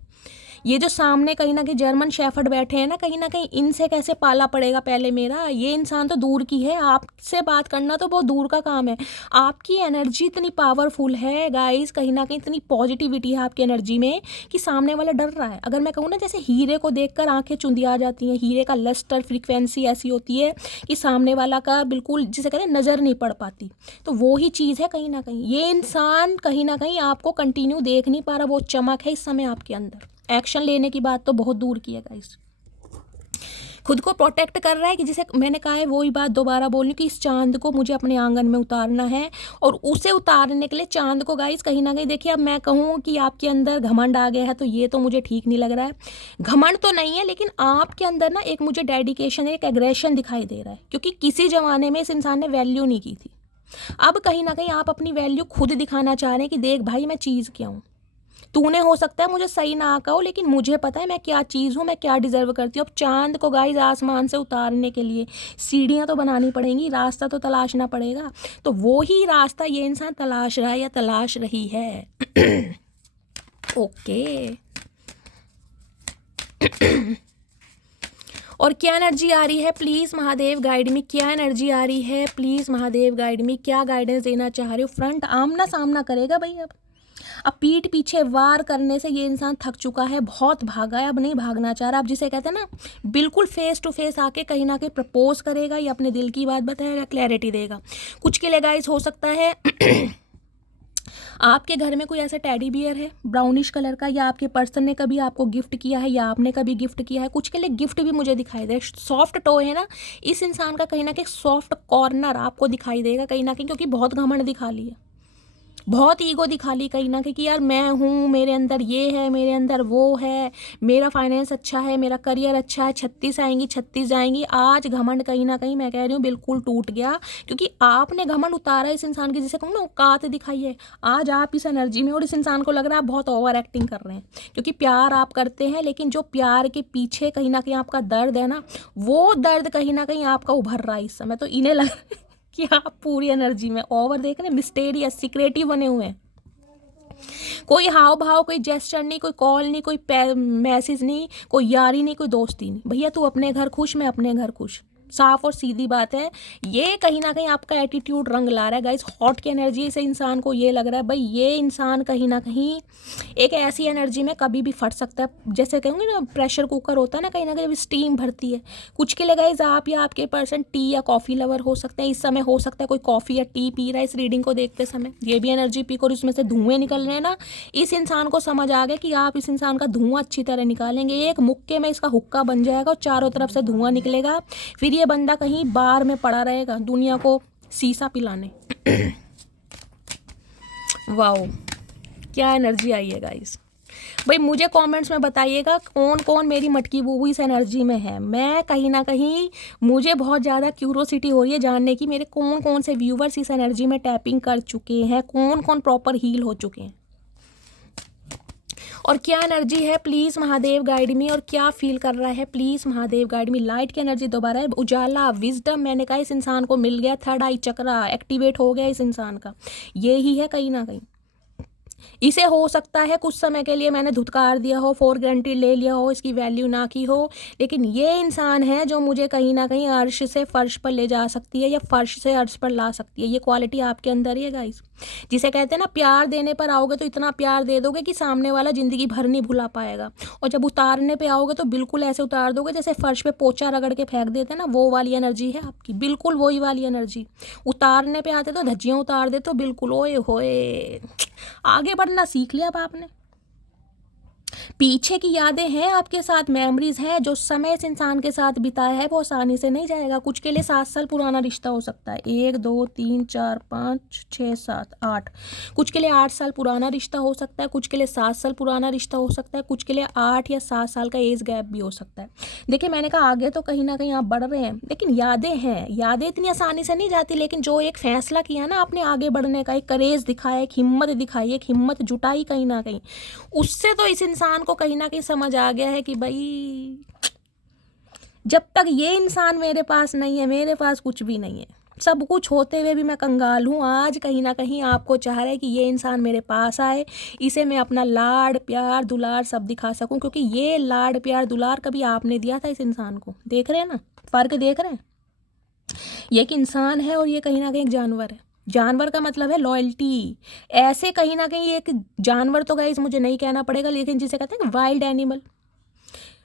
ये जो सामने कहीं ना कहीं जर्मन शेफर्ड बैठे हैं ना, कहीं ना कहीं इनसे कैसे पाला पड़ेगा पहले मेरा। ये इंसान तो दूर की है, आपसे बात करना तो बहुत दूर का काम है। आपकी एनर्जी इतनी पावरफुल है गाइस, कहीं ना कहीं इतनी पॉजिटिविटी है आपकी एनर्जी में कि सामने वाला डर रहा है। अगर मैं कहूँ ना, जैसे हीरे को देखकर आंखें चुंधिया जाती हैं, हीरे का लस्टर फ्रिक्वेंसी ऐसी होती है कि सामने वाला का बिल्कुल जिसे कहते हैं नज़र नहीं पड़ पाती, तो वो ही चीज़ है कहीं ना कहीं। ये इंसान कहीं ना कहीं आपको कंटिन्यू देख नहीं पा रहा, वो चमक है इस समय आपके अंदर। एक्शन लेने की बात तो बहुत दूर की है गाइस, खुद को प्रोटेक्ट कर रहा है। कि जिसे मैंने कहा है वही बात दोबारा बोलनी, कि इस चांद को मुझे अपने आंगन में उतारना है, और उसे उतारने के लिए चांद को गाइस कहीं ना कहीं देखिए, अब मैं कहूँ कि आपके अंदर घमंड आ गया है, तो ये तो मुझे ठीक नहीं लग रहा है। घमंड तो नहीं है, लेकिन आपके अंदर ना एक मुझे डेडिकेशन, एक एग्रेशन दिखाई दे रहा है, क्योंकि किसी ज़माने में इस इंसान ने वैल्यू नहीं की थी। अब कहीं ना कहीं आप अपनी वैल्यू खुद दिखाना चाह रहे हैं कि देख भाई मैं चीज़ क्या हूँ। तूने हो सकता है मुझे सही ना कहो, लेकिन मुझे पता है मैं क्या चीज़ हूँ, मैं क्या डिजर्व करती हूँ। अब चांद को गाइस आसमान से उतारने के लिए सीढ़ियाँ तो बनानी पड़ेंगी, रास्ता तो तलाशना पड़ेगा। तो वो ही रास्ता ये इंसान तलाश रहा है या तलाश रही है। ओके। और क्या एनर्जी आ रही है, प्लीज़ महादेव गाइड मी। क्या एनर्जी आ रही है, प्लीज़ महादेव गाइड मी। क्या गाइडेंस देना चाह रहे हो। फ्रंट आमना सामना करेगा भाई। अब पीठ पीछे वार करने से ये इंसान थक चुका है, बहुत भागा है, अब नहीं भागना चाह रहा। अब जिसे कहते हैं ना, बिल्कुल फेस टू फेस आके कहीं ना कहीं प्रपोज करेगा या अपने दिल की बात बताएगा, क्लैरिटी देगा। कुछ के लिए गाइस हो सकता है आपके घर में कोई ऐसा टेडी बियर है ब्राउनिश कलर का, या आपके पर्सन ने कभी आपको गिफ्ट किया है, या आपने कभी गिफ्ट किया है। कुछ के लिए गिफ्ट भी मुझे दिखाई दे, सॉफ्ट टॉय है ना, इस इंसान का कहीं ना कहीं सॉफ्ट कॉर्नर आपको दिखाई देगा कहीं ना कहीं, क्योंकि बहुत घमंड दिखा लिया, बहुत ईगो दिखा ली कहीं ना कहीं कि यार मैं हूँ, मेरे अंदर ये है, मेरे अंदर वो है, मेरा फाइनेंस अच्छा है, मेरा करियर अच्छा है, 36 आएंगी 36 जाएंगी। आज घमंड कहीं ना कहीं मैं कह रही हूँ बिल्कुल टूट गया, क्योंकि आपने घमंड उतारा इस इंसान की, जिसे कहूँ ना औकात दिखाई है। आज आप इस एनर्जी में, और इस इंसान को लग रहा है आप बहुत ओवर एक्टिंग कर रहे हैं, क्योंकि प्यार आप करते हैं, लेकिन जो प्यार के पीछे कहीं ना कहीं आपका दर्द है ना, वो दर्द कहीं ना कहीं आपका उभर रहा है इस समय। तो इन्हें लग रहा है कि आप पूरी एनर्जी में ओवर देख रहे हैं, मिस्टेरियस सिक्रेटिव बने हुए हैं। कोई हाव भाव, कोई जेस्चर नहीं, कोई कॉल नहीं, कोई मैसेज नहीं, कोई यारी नहीं, कोई दोस्ती नहीं। भैया तू अपने घर खुश, मैं अपने घर खुश, साफ और सीधी बात है। ये कहीं ना कहीं आपका एटीट्यूड रंग ला रहा है गाइस। हॉट की एनर्जी से इंसान को ये लग रहा है भाई ये इंसान कहीं ना कहीं एक ऐसी एनर्जी में कभी भी फट सकता है। जैसे कहेंगे ना प्रेशर कुकर होता है ना, कहीं ना कहीं स्टीम भरती है। कुछ के लिए गाइस आप या आपके पर्सन टी या कॉफ़ी लवर हो सकते हैं। इस समय हो सकता है कोई कॉफ़ी या टी पी रहा है इस रीडिंग को देखते समय, ये भी एनर्जी पी कर उसमें से धुएं निकल रहे हैं ना। इस इंसान को समझ आ गया कि आप इस इंसान का धुआं अच्छी तरह निकालेंगे, एक मुक्के में इसका हुक्का बन जाएगा और चारों तरफ से धुआं निकलेगा। फिर ये बंदा कहीं बार में पड़ा रहेगा दुनिया को शीशा पिलाने। वाओ क्या एनर्जी आई है गाइस। भाई मुझे कमेंट्स में बताइएगा कौन कौन मेरी मटकी बूबू इस एनर्जी में है। मैं कहीं ना कहीं मुझे बहुत ज़्यादा क्यूरोसिटी हो रही है जानने की मेरे कौन कौन से व्यूवर्स इस एनर्जी में टैपिंग कर चुके हैं, कौन कौन प्रॉपर हील हो चुके हैं, और क्या एनर्जी है प्लीज़ महादेव गाइड मी। और क्या फील कर रहा है please Mahadev guide me. Light की एनर्जी दोबारा है, उजाला, विजडम, मैंने कहा इस इंसान को मिल गया, थर्ड आई चक्रा एक्टिवेट हो गया इस इंसान का, ये ही है कहीं ना कहीं। इसे हो सकता है कुछ समय के लिए मैंने धुतकार दिया हो, फॉर ग्रांटेड ले लिया हो, इसकी वैल्यू ना की हो, लेकिन ये इंसान है जो मुझे कहीं ना कहीं अर्श से फर्श पर ले जा सकती है या फर्श से अर्श पर ला सकती है। ये क्वालिटी आपके अंदर ही है गाइस। जिसे कहते हैं ना प्यार देने पर आओगे तो इतना प्यार दे दोगे कि सामने वाला ज़िंदगी भर नहीं भुला पाएगा, और जब उतारने पे आओगे तो बिल्कुल ऐसे उतार दोगे जैसे फर्श पे पोछा रगड़ के फेंक देते हैं ना, वो वाली एनर्जी है आपकी, बिल्कुल वही वाली एनर्जी। उतारने पे आते तो धज्जियाँ उतार देते हो बिल्कुल। ओए होए आगे बढ़ना सीख लिया अब आपने। पीछे की यादें हैं आपके साथ, मेमोरीज हैं, जो समय इस इंसान के साथ बिताया है वो आसानी से नहीं जाएगा। कुछ के लिए 7 साल पुराना रिश्ता हो सकता है, 1 2 3 4 5 6 7 8। कुछ के लिए 8 साल पुराना रिश्ता हो सकता है, कुछ के लिए 7 साल पुराना रिश्ता हो सकता है, कुछ के लिए 8 या 7 साल का एज गैप भी हो सकता है। देखिए मैंने कहा आगे तो कहीं ना कहीं आप बढ़ रहे हैं, लेकिन यादें हैं, यादें इतनी आसानी से नहीं जाती, लेकिन जो एक फैसला किया ना आपने आगे बढ़ने का, एक करेज दिखाया, एक हिम्मत दिखाई, एक हिम्मत जुटाई कहीं ना कहीं, उससे तो इस इंसान को कहीं ना कहीं समझ आ गया है कि भाई जब तक ये इंसान मेरे पास नहीं है मेरे पास कुछ भी नहीं है। सब कुछ होते हुए भी मैं कंगाल हूँ। आज कहीं ना कहीं आपको चाह रहा है कि ये इंसान मेरे पास आए, इसे मैं अपना लाड प्यार दुलार सब दिखा सकूं, क्योंकि ये लाड प्यार दुलार कभी आपने दिया था इस इंसान को। देख रहे हैं ना फर्क, देख रहे हैं। ये एक इंसान है और ये कहीं ना कहीं एक जानवर है। जानवर का मतलब है लॉयल्टी। ऐसे कहीं ना कहीं एक जानवर तो गाइस मुझे नहीं कहना पड़ेगा, लेकिन जिसे कहते हैं वाइल्ड एनिमल,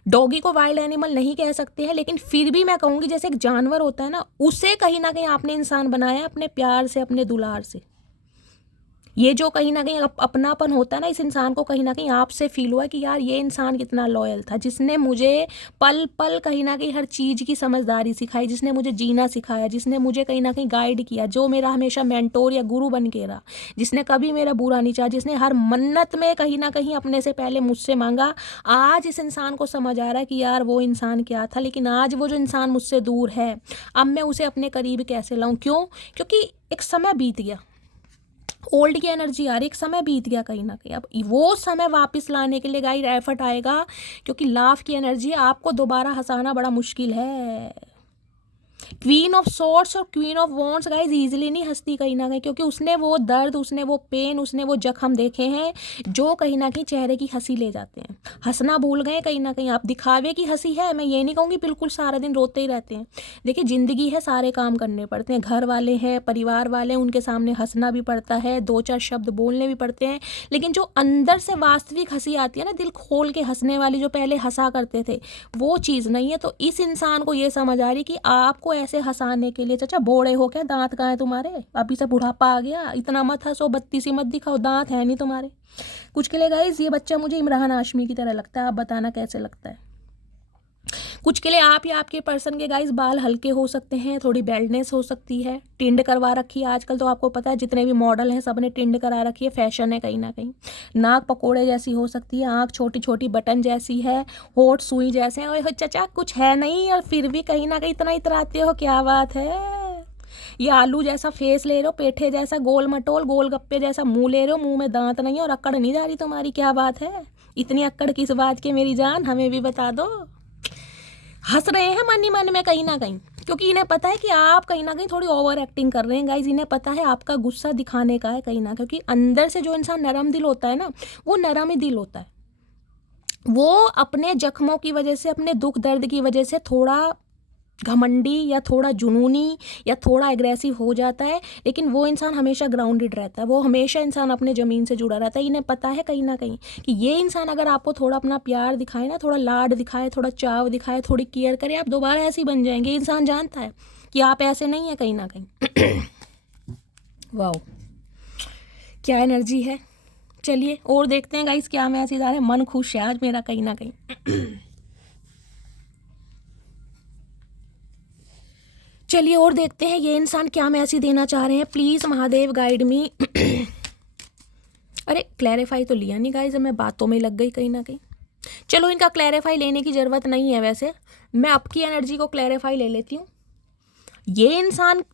डॉगी को वाइल्ड एनिमल नहीं कह सकते हैं, लेकिन फिर भी मैं कहूँगी जैसे एक जानवर होता है ना, उसे कहीं ना कहीं आपने इंसान बनाया अपने प्यार से, अपने दुलार से। ये जो कहीं ना कहीं अपनापन होता है ना, इस इंसान को कहीं ना कहीं आपसे फील हुआ कि यार ये इंसान कितना लॉयल था, जिसने मुझे पल पल कहीं ना कहीं हर चीज़ की समझदारी सिखाई, जिसने मुझे जीना सिखाया, जिसने मुझे कहीं ना कहीं गाइड किया, जो मेरा हमेशा मेंटोर या गुरु बन के रहा, जिसने कभी मेरा बुरा नहीं चाहा, जिसने हर मन्नत में कहीं ना कहीं अपने से पहले मुझसे मांगा। आज इस इंसान को समझ आ रहा है कि यार वो इंसान क्या था, लेकिन आज वो जो इंसान मुझसे दूर है, अब मैं उसे अपने करीब कैसे लाऊं। क्यों? क्योंकि एक समय बीत गया, ओल्ड की एनर्जी आ रही, एक समय बीत गया कहीं ना कहीं, अब वो समय वापस लाने के लिए गाइस एफर्ट आएगा, क्योंकि लाफ की एनर्जी, आपको दोबारा हंसाना बड़ा मुश्किल है। क्वीन ऑफ सोर्ड्स और queen of wands guys easily नहीं हंसती कहीं ना कहीं, क्योंकि उसने वो दर्द, उसने वो पेन, उसने वो जख्म देखे हैं जो कहीं ना कहीं चेहरे की हंसी ले जाते हैं। हंसना भूल गए कहीं ना कहीं आप, दिखावे की हंसी है। मैं ये नहीं कहूँगी बिल्कुल सारा दिन रोते ही रहते हैं। देखिए ज़िंदगी है, सारे काम करने पड़ते हैं, घर वाले हैं, परिवार वाले हैं, उनके सामने हंसना भी पड़ता है, दो चार शब्द बोलने भी पड़ते हैं, लेकिन जो अंदर से वास्तविक हंसी आती है ना, दिल खोल के हंसने वाली, जो पहले हंसा करते थे, वो चीज़ नहीं है। तो इस इंसान को ये समझ आ रही कि आपको ऐसे हंसाने के लिए, चाचा बूढ़े हो क्या, दांत कहाँ है तुम्हारे, अभी से बुढ़ापा आ गया, इतना मत हंसो, बत्तीसी मत दिखाओ, दांत है नहीं तुम्हारे। कुछ के लिए गाइस ये बच्चा मुझे इमरान हाशमी की तरह लगता है, आप बताना कैसे लगता है। कुछ के लिए आप या आपके पर्सन के गाइस बाल हल्के हो सकते हैं, थोड़ी बेल्डनेस हो सकती है, टिंड करवा रखी है आजकल, तो आपको पता है जितने भी मॉडल हैं सब ने टिंड करा रखी है, फैशन है कहीं ना कहीं। नाक पकोड़े जैसी हो सकती है, आँख छोटी छोटी बटन जैसी है, होठ सुई जैसे हैं, और चचा कुछ है नहीं और फिर भी कहीं ना कहीं इतना इतराते हो, क्या बात है। ये आलू जैसा फेस ले रहे हो, पेठे जैसा गोल मटोल, गोलगप्पे जैसा मुंह ले रहे हो, मुंह में दांत नहीं है और अक्कड़ नहीं जा रही तुम्हारी, क्या बात है। इतनी अक्कड़ किस बात की मेरी जान, हमें भी बता दो। हंस रहे हैं मन ही मन में कहीं ना कहीं, क्योंकि इन्हें पता है कि आप कहीं ना कहीं थोड़ी ओवर एक्टिंग कर रहे हैं गाइज। इन्हें पता है आपका गुस्सा दिखाने का है कहीं ना, क्योंकि अंदर से जो इंसान नरम दिल होता है ना, वो नरम ही दिल होता है। वो अपने जख्मों की वजह से, अपने दुख दर्द की वजह से थोड़ा घमंडी या थोड़ा जुनूनी या थोड़ा एग्रेसिव हो जाता है, लेकिन वो इंसान हमेशा ग्राउंडेड रहता है, वो हमेशा इंसान अपने ज़मीन से जुड़ा रहता है। इन्हें पता है कहीं ना कहीं कि ये इंसान अगर आपको थोड़ा अपना प्यार दिखाए ना, थोड़ा लाड दिखाए, थोड़ा चाव दिखाए, थोड़ी केयर करे, आप दोबारा ऐसे ही बन जाएंगे। इंसान जानता है कि आप ऐसे नहीं है कहीं ना कहीं। वाह क्या एनर्जी है। चलिए और देखते हैं गाइस क्या मैसेज आ रहा है। मन खुश है आज मेरा कहीं ना कहीं। चलिए और देखते हैं ये इंसान क्या मैसेज देना चाह रहे हैं। Please Mahadev guide me. अरे क्लैरिफाई तो लिया नहीं गाइस, मैं बातों में लग गई कहीं ना कहीं। चलो इनका क्लैरिफाई लेने की ज़रूरत नहीं है, वैसे मैं आपकी एनर्जी को क्लैरिफाई ले लेती हूँ। ये इंसान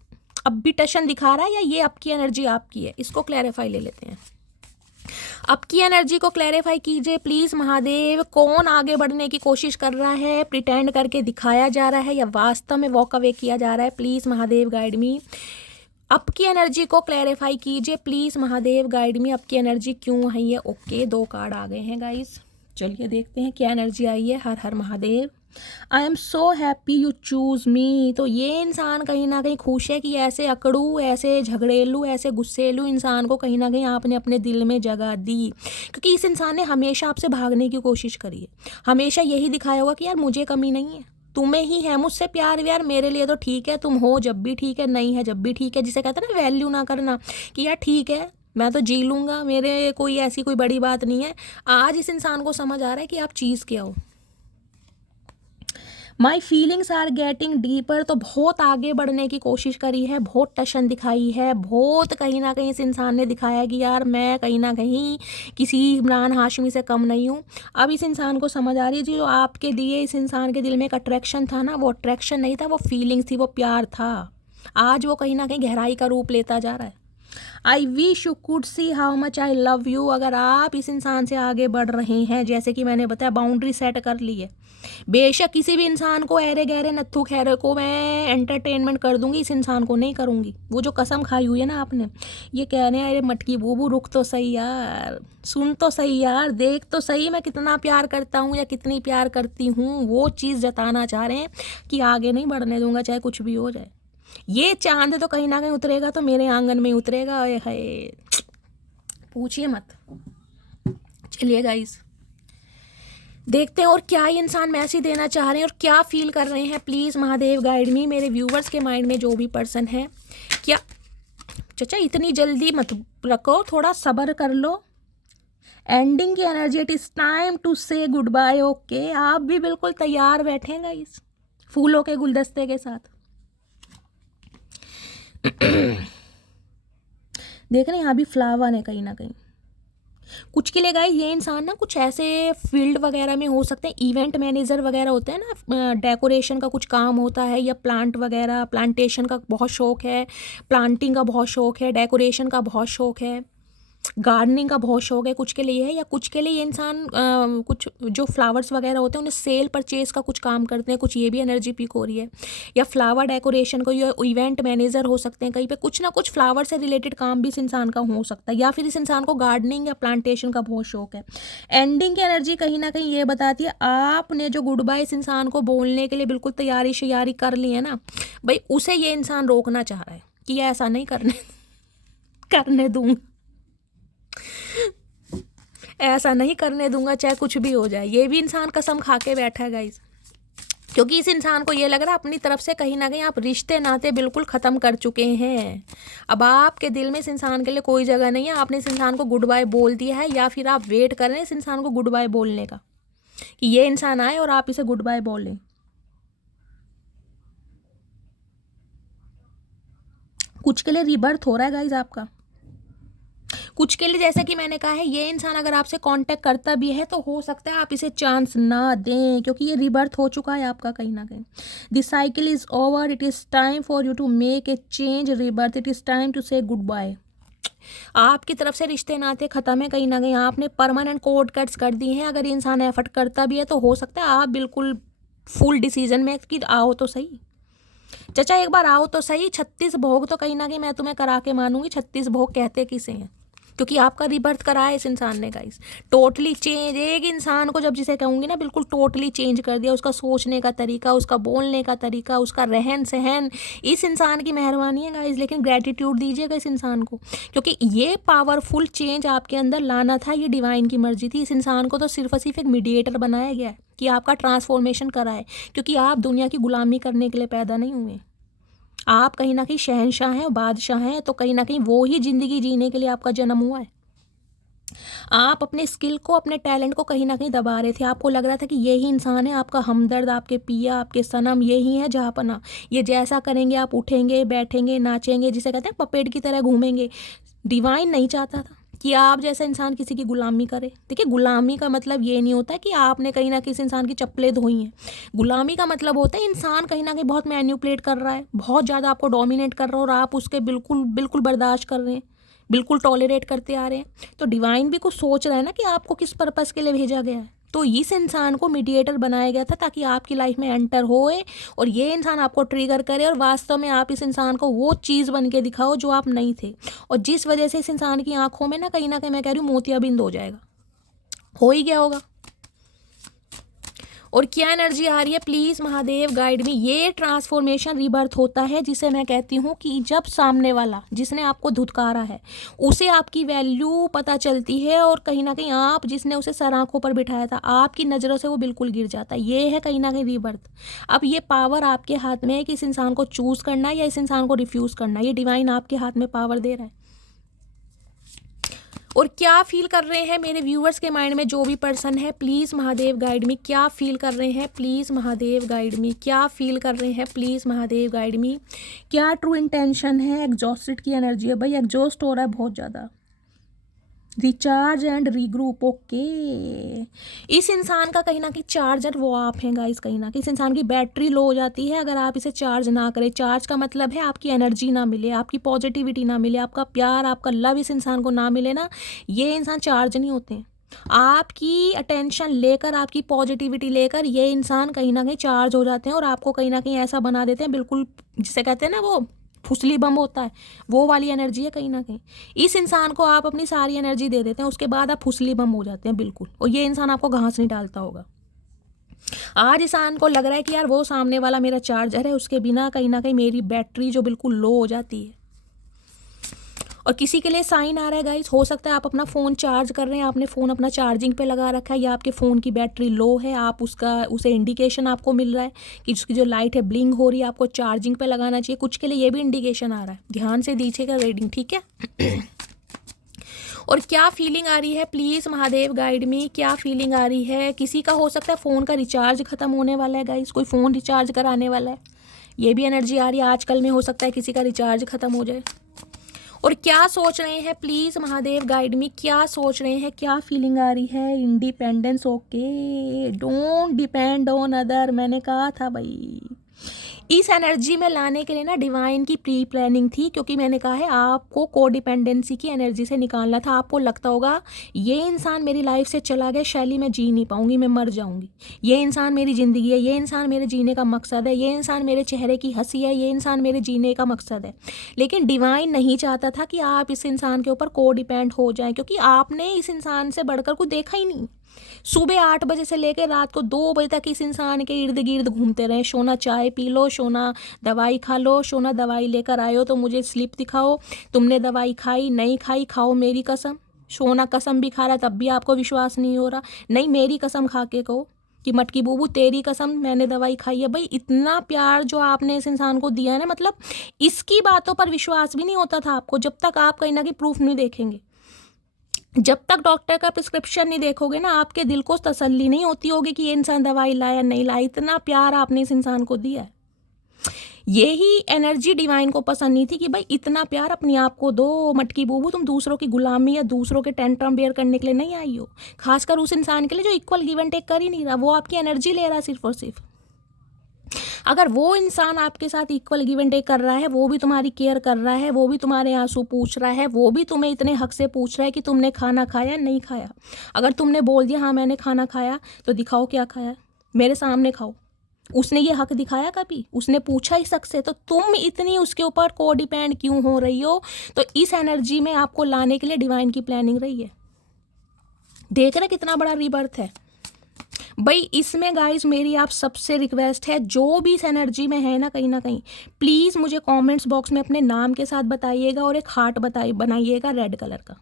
अब भी टशन दिखा रहा है या ये आपकी एनर्जी आपकी है, इसको क्लैरिफाई ले लेते हैं। आपकी एनर्जी को क्लैरिफाई कीजिए प्लीज़ महादेव। कौन आगे बढ़ने की कोशिश कर रहा है, प्रिटेंड करके दिखाया जा रहा है या वास्तव में वॉक अवे किया जा रहा है। Please Mahadev guide me. आपकी एनर्जी को क्लैरिफाई कीजिए प्लीज़ महादेव गाइड मी। आपकी एनर्जी क्यों है ये। ओके 2 कार्ड आ गए हैं गाइस, चलिए देखते हैं क्या एनर्जी आई है। हर Har Mahadev. I am so happy you choose me. तो ये इंसान कहीं ना कहीं खुश है कि ऐसे अकड़ू, ऐसे झगड़ेलू, ऐसे गुस्सेलू इंसान को कहीं ना कहीं आपने अपने दिल में जगह दी, क्योंकि इस इंसान ने हमेशा आपसे भागने की कोशिश करी है। हमेशा यही दिखाया होगा कि यार मुझे कमी नहीं है, तुम्हें ही है मुझसे प्यार व्यार, मेरे लिए तो ठीक है, तुम हो जब भी ठीक है, नहीं है जब भी ठीक है। जिसे कहते हैं ना वैल्यू ना करना, कि यार ठीक है मैं तो जी लूँगा, मेरे कोई ऐसी कोई बड़ी बात नहीं है। आज इस इंसान को समझ आ रहा है कि आप चीज़ क्या हो। My feelings are getting deeper. तो बहुत आगे बढ़ने की कोशिश करी है, बहुत टशन दिखाई है, बहुत कहीं ना कहीं इस इंसान ने दिखाया कि यार मैं कहीं ना कहीं किसी इमरान हाशमी से कम नहीं हूँ। अब इस इंसान को समझ आ रही है जो आपके लिए इस इंसान के दिल में एक अट्रैक्शन था ना, वो अट्रैक्शन नहीं था, वो फीलिंग्स थी, वो प्यार था। आज वो कहीं ना कहीं गहराई का रूप लेता जा रहा है। I wish you could see how much I love you. अगर आप इस इंसान से आगे बढ़ रहे हैं, जैसे कि मैंने बताया बाउंड्री सेट कर ली है, बेशक किसी भी इंसान को अरे गहरे नत्थु खैरे को मैं एंटरटेनमेंट कर दूंगी, इस इंसान को नहीं करूंगी। वो जो कसम खाई हुई है ना आपने, ये कहने अरे मटकी बूबू रुक तो सही यार, सुन तो सही यार, देख तो सही मैं कितना प्यार करता हूँ या कितनी प्यार करती हूँ, वो चीज़ जताना चाह रहे हैं कि आगे नहीं बढ़ने दूंगा चाहे कुछ भी हो जाए। ये चांद तो कहीं ना कहीं उतरेगा तो मेरे आंगन में उतरेगा। अरे हाय पूछिए मत। चलिए गाइस देखते हैं और क्या ये इंसान मैसेज देना चाह रहे हैं और क्या फील कर रहे हैं। Please Mahadev guide me. मेरे व्यूवर्स के माइंड में जो भी पर्सन है, क्या चचा इतनी जल्दी मत रखो, थोड़ा सब्र कर लो। एंडिंग की energy, it is time to say good bye. Okay आप भी बिल्कुल तैयार बैठेंगे इस फूलों के गुलदस्ते के साथ। देख रहे हैं यहाँ भी फ्लावर है कहीं ना कहीं, कुछ के लिए गाइस ये इंसान ना कुछ ऐसे फील्ड वगैरह में हो सकते हैं, इवेंट मैनेजर वगैरह होते हैं ना, डेकोरेशन का कुछ काम होता है, या प्लांट वगैरह, प्लांटेशन का बहुत शौक है, प्लांटिंग का बहुत शौक है, डेकोरेशन का बहुत शौक है, गार्डनिंग का बहुत शौक है कुछ के लिए है, या कुछ के लिए ये इंसान कुछ जो फ्लावर्स वगैरह होते हैं उन्हें सेल परचेज का कुछ काम करते हैं, कुछ ये भी एनर्जी पीक हो रही है। या फ्लावर डेकोरेशन को, या इवेंट मैनेजर हो सकते हैं, कहीं पे कुछ ना कुछ फ्लावर से रिलेटेड काम भी इस इंसान का हो सकता है, या फिर इस इंसान को गार्डनिंग या प्लांटेशन का बहुत शौक है। एंडिंग की एनर्जी कहीं ना कहीं ये बताती है आपने जो गुड बाय इस इंसान को बोलने के लिए बिल्कुल तैयारी शैयारी कर ली है ना भाई, उसे ये इंसान रोकना चाह रहा है कि ऐसा नहीं करने दूंगा, ऐसा नहीं करने दूंगा चाहे कुछ भी हो जाए। ये भी इंसान कसम खा के बैठा है गाइस, क्योंकि इस इंसान को ये लग रहा है अपनी तरफ से कहीं ना कहीं आप रिश्ते नाते बिल्कुल ख़त्म कर चुके हैं। अब आपके दिल में इस इंसान के लिए कोई जगह नहीं है, आपने इस इंसान को गुड बाय बोल दिया है, या फिर आप वेट कर रहे हैं इस इंसान को गुड बाय बोलने का कि ये इंसान आए और आप इसे गुड बाय बोलें। कुछ के लिए रिबर्थ हो रहा है गाइस आपका, कुछ के लिए जैसा कि मैंने कहा है ये इंसान अगर आपसे कांटेक्ट करता भी है तो हो सकता है आप इसे चांस ना दें, क्योंकि ये रिबर्थ हो चुका है आपका कहीं ना कहीं। This cycle is over, it is time for you to make a change rebirth, it is time to say good bye. आपकी तरफ से रिश्ते नाते ख़त्म है कहीं ना कहीं, आपने परमानेंट कोड कट्स कर दिए हैं। अगर ये इंसान एफर्ट करता भी है तो हो सकता है आप बिल्कुल फुल डिसीजन में कि आओ तो सही चाचा, एक बार आओ तो सही। 36 भोग तो कहीं ना कहीं मैं तुम्हें करा के मानूंगी। 36 भोग कहते किसे हैं, क्योंकि आपका रिबर्थ करा है इस इंसान ने गाइस। टोटली चेंज, एक इंसान को जब जिसे कहूँगी ना बिल्कुल टोटली चेंज कर दिया, उसका सोचने का तरीका, उसका बोलने का तरीका, उसका रहन सहन। इस इंसान की मेहरबानी है गाइस, लेकिन ग्रेटिट्यूड दीजिएगा इस इंसान को, क्योंकि ये पावरफुल चेंज आपके अंदर लाना था, ये डिवाइन की मर्जी थी। इस इंसान को तो सिर्फ और सिर्फ एक मीडिएटर बनाया गया है कि आपका ट्रांसफॉर्मेशन कराए, क्योंकि आप दुनिया की गुलामी करने के लिए पैदा नहीं हुए। आप कहीं ना कहीं शहंशाह हैं, बादशाह हैं, तो कहीं ना कहीं वो ही ज़िंदगी जीने के लिए आपका जन्म हुआ है। आप अपने स्किल को, अपने टैलेंट को कहीं ना कहीं दबा रहे थे। आपको लग रहा था कि यही इंसान है आपका हमदर्द, आपके पिया, आपके सनम, यही है जहाँपना। ये जैसा करेंगे आप उठेंगे, बैठेंगे, नाचेंगे, जिसे कहते हैं पपेट की तरह घूमेंगे। डिवाइन नहीं चाहता था कि आप जैसा इंसान किसी की गुलामी करे। देखिए, गुलामी का मतलब ये नहीं होता कि आपने कहीं ना किसी इंसान की चप्पलें धोई हैं। गुलामी का मतलब होता है इंसान कहीं ना कहीं बहुत मैन्युपुलेट कर रहा है, बहुत ज़्यादा आपको डोमिनेट कर रहा है, और आप उसके बिल्कुल बिल्कुल बर्दाश्त कर रहे हैं, बिल्कुल टॉलरेट करते आ रहे हैं। तो डिवाइन भी कुछ सोच रहा है ना कि आपको किस पर्पस के लिए भेजा गया है। तो इस इंसान को मीडिएटर बनाया गया था ताकि आपकी लाइफ में एंटर होए और ये इंसान आपको ट्रिगर करे, और वास्तव में आप इस इंसान को वो चीज़ बन के दिखाओ जो आप नहीं थे, और जिस वजह से इस इंसान की आंखों में ना कहीं मैं कह रही हूँ मोतियाबिंद हो जाएगा। हो ही गया होगा। और क्या एनर्जी आ रही है, प्लीज़ महादेव गाइड में। ये ट्रांसफॉर्मेशन रिबर्थ होता है जिसे मैं कहती हूँ कि जब सामने वाला जिसने आपको धुतकारा है उसे आपकी वैल्यू पता चलती है, और कहीं ना कहीं आप जिसने उसे सर आँखों पर बिठाया था आपकी नज़रों से वो बिल्कुल गिर जाता है। ये है कहीं ना कहीं रिबर्थ। अब ये पावर आपके हाथ में है कि इस इंसान को चूज़ करना है या इस इंसान को रिफ्यूज़ करना है। ये डिवाइन आपके हाथ में पावर दे रहा है। और क्या फील कर रहे हैं मेरे व्यूअर्स के माइंड में जो भी पर्सन है, प्लीज़ महादेव गाइड मी। क्या फील कर रहे हैं, प्लीज़ महादेव गाइड मी। क्या फील कर रहे हैं, प्लीज़ महादेव गाइड मी। क्या ट्रू इंटेंशन है। एग्जॉस्टेड की एनर्जी है भाई, एग्जॉस्ट हो रहा है बहुत ज़्यादा। Recharge and regroup, okay. इस इंसान का कहीं ना कहीं चार्जर वो आप हैं गाइस। कहीं ना कहीं इस इंसान की बैटरी लो हो जाती है अगर आप इसे चार्ज ना करें। चार्ज का मतलब है आपकी एनर्जी ना मिले, आपकी पॉजिटिविटी ना मिले, आपका प्यार, आपका लव इस इंसान को ना मिले ना, ये इंसान चार्ज नहीं होते हैं। आपकी अटेंशन लेकर, आपकी पॉजिटिविटी लेकर ये इंसान कहीं ना कहीं चार्ज हो जाते हैं, और आपको कहीं ना कहीं ऐसा बना देते हैं, बिल्कुल जिसे कहते हैं ना वो फुसली बम होता है, वो वाली एनर्जी है कहीं ना कहीं। इस इंसान को आप अपनी सारी एनर्जी दे देते हैं, उसके बाद आप फुसली बम हो जाते हैं बिल्कुल, और ये इंसान आपको घास नहीं डालता होगा। आज इंसान को लग रहा है कि यार वो सामने वाला मेरा चार्जर है, उसके बिना कहीं ना कहीं मेरी बैटरी जो बिल्कुल लो हो जाती है। और किसी के लिए साइन आ रहा है गाइस, हो सकता है आप अपना फ़ोन चार्ज कर रहे हैं, आपने फ़ोन अपना चार्जिंग पे लगा रखा है, या आपके फ़ोन की बैटरी लो है, आप उसे इंडिकेशन आपको मिल रहा है कि उसकी जो लाइट है ब्लिंक हो रही है, आपको चार्जिंग पे लगाना चाहिए। कुछ के लिए ये भी इंडिकेशन आ रहा है, ध्यान से दीजिएगा रीडिंग, ठीक है। और क्या फीलिंग आ रही है, प्लीज़ महादेव गाइड में। क्या फीलिंग आ रही है, किसी का हो सकता है फ़ोन का रिचार्ज ख़त्म होने वाला है गाइस, कोई फ़ोन रिचार्ज कराने वाला है, ये भी एनर्जी आ रही है। आजकल में हो सकता है किसी का रिचार्ज ख़त्म हो जाए। और क्या सोच रहे हैं, प्लीज़ महादेव गाइड मी, क्या सोच रहे हैं, क्या फीलिंग आ रही है? Independence, okay, don't depend on other. मैंने कहा था भाई, इस एनर्जी में लाने के लिए ना डिवाइन की प्री प्लानिंग थी, क्योंकि मैंने कहा है आपको कोडिपेंडेंसी की एनर्जी से निकालना था। आपको लगता होगा ये इंसान मेरी लाइफ से चला गया, शैली मैं जी नहीं पाऊंगी, मैं मर जाऊंगी, ये इंसान मेरी ज़िंदगी है, ये इंसान मेरे जीने का मकसद है, ये इंसान मेरे चेहरे की हंसी है, ये इंसान मेरे जीने का मकसद है। लेकिन डिवाइन नहीं चाहता था कि आप इस इंसान के ऊपर कोडिपेंड हो जाएं, क्योंकि आपने इस इंसान से बढ़कर कुछ देखा ही नहीं। सुबह 8 बजे से लेकर रात को 2 बजे तक इस इंसान के इर्द गिर्द घूमते रहे। सोना चाय पी लो, सोना दवाई खा लो, सोना दवाई लेकर आए हो तो मुझे स्लिप दिखाओ, तुमने दवाई खाई नहीं खाई, खाओ मेरी कसम। सोना कसम भी खा रहा तब भी आपको विश्वास नहीं हो रहा, नहीं मेरी कसम खा के कहो कि मटकी बूबू तेरी कसम मैंने दवाई खाई है। भाई इतना प्यार जो आपने इस इंसान को दिया है ना, मतलब इसकी बातों पर विश्वास भी नहीं होता था आपको जब तक आप कहीं ना कहीं प्रूफ नहीं देखेंगे। जब तक डॉक्टर का प्रिस्क्रिप्शन नहीं देखोगे ना, आपके दिल को तसल्ली नहीं होती होगी कि ये इंसान दवाई लाया नहीं लाया। इतना प्यार आपने इस इंसान को दिया है। यही एनर्जी डिवाइन को पसंद नहीं थी कि भाई इतना प्यार अपने आप को दो। मटकी बूबू तुम दूसरों की गुलामी या दूसरों के टेंट्रम बेयर करने के लिए नहीं आई हो, खासकर उस इंसान के लिए जो इक्वल गिव एंड टेक कर ही नहीं रहा, वो आपकी एनर्जी ले रहा है सिर्फ और सिर्फ। अगर वो इंसान आपके साथ इक्वल गिव एंड टेक कर रहा है, वो भी तुम्हारी केयर कर रहा है, वो भी तुम्हारे आंसू पूछ रहा है, वो भी तुम्हें इतने हक से पूछ रहा है कि तुमने खाना खाया नहीं खाया। अगर तुमने बोल दिया हाँ मैंने खाना खाया, तो दिखाओ क्या खाया, मेरे सामने खाओ। उसने ये हक दिखाया कभी? उसने पूछा इस हक से? तो तुम इतनी उसके ऊपर को डिपेंड क्यों हो रही हो? तो इस एनर्जी में आपको लाने के लिए डिवाइन की प्लानिंग रही है। देख रहे कितना बड़ा रीबर्थ है भाई इसमें। गाइस मेरी आप सबसे रिक्वेस्ट है, जो भी इस एनर्जी में है ना कहीं प्लीज़ मुझे कमेंट्स बॉक्स में अपने नाम के साथ बताइएगा और एक हार्ट बनाइएगा रेड कलर का।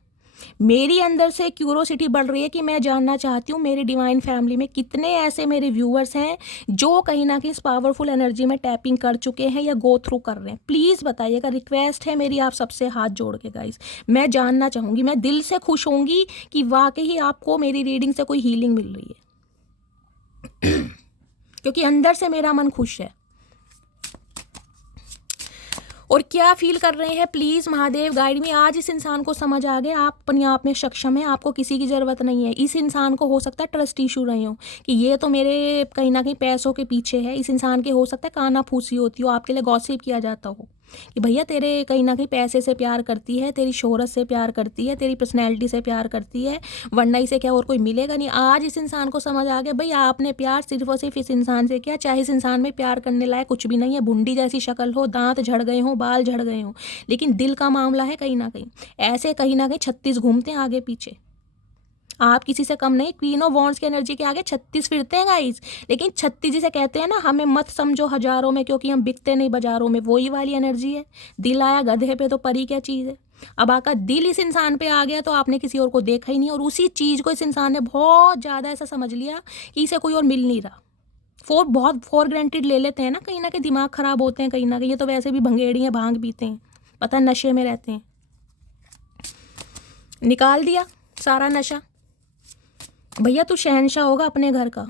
मेरी अंदर से क्यूरोसिटी बढ़ रही है कि मैं जानना चाहती हूँ मेरी डिवाइन फैमिली में कितने ऐसे मेरे व्यूअर्स हैं जो कहीं ना कहीं इस पावरफुल एनर्जी में टैपिंग कर चुके हैं या गो थ्रू कर रहे हैं। प्लीज़ बताइएगा, रिक्वेस्ट है मेरी आप सबसे हाथ जोड़ के गाइस। मैं जानना चाहूँगी, मैं दिल से खुश होंगी कि वाकई आपको मेरी रीडिंग से कोई हीलिंग मिल रही है क्योंकि अंदर से मेरा मन खुश है। और क्या फील कर रहे हैं प्लीज़ महादेव गाइड में। आज इस इंसान को समझ आ गया आप अपने आप में सक्षम है, आपको किसी की ज़रूरत नहीं है। इस इंसान को हो सकता है ट्रस्ट इशू रहे हो कि ये तो मेरे कहीं ना कहीं पैसों के पीछे है। इस इंसान के हो सकता है काना फूसी होती हो, आपके लिए गॉसिप किया जाता हो कि भैया तेरे कहीं ना कहीं पैसे से प्यार करती है, तेरी शोहरत से प्यार करती है, तेरी पर्सनैलिटी से प्यार करती है, वरना इसे क्या और कोई मिलेगा नहीं। आज इस इंसान को समझ आ गया भाई आपने प्यार सिर्फ और सिर्फ इस इंसान से किया, चाहे इस इंसान में प्यार करने लायक कुछ भी नहीं है, भुंडी जैसी शक्ल हो, दांत झड़ गए हो, बाल झड़ गए हो, लेकिन दिल का मामला है कहीं ना कहीं। ऐसे कहीं ना कहीं 36 घूमते हैं आगे पीछे। आप किसी से कम नहीं, क्वीन ऑफ वॉन्ड्स की एनर्जी के आगे 36 फिरते हैं गाइस। लेकिन 36 जिसे कहते हैं ना, हमें मत समझो हजारों में, क्योंकि हम बिकते नहीं बाजारों में, वही वाली एनर्जी है। दिल आया गधे पे तो परी क्या चीज़ है। अब आपका दिल इस इंसान पे आ गया तो आपने किसी और को देखा ही नहीं, और उसी चीज़ को इस इंसान ने बहुत ज़्यादा ऐसा समझ लिया कि इसे कोई और मिल नहीं रहा। बहुत फॉर ग्रांटेड ले लेते हैं ना कहीं दिमाग ख़राब होते हैं कहीं ना कहीं। ये तो वैसे भी भंगेड़ी हैं, भांग पीते हैं, पता नशे में रहते हैं। निकाल दिया सारा नशा। भैया तू शहंशाह होगा अपने घर का।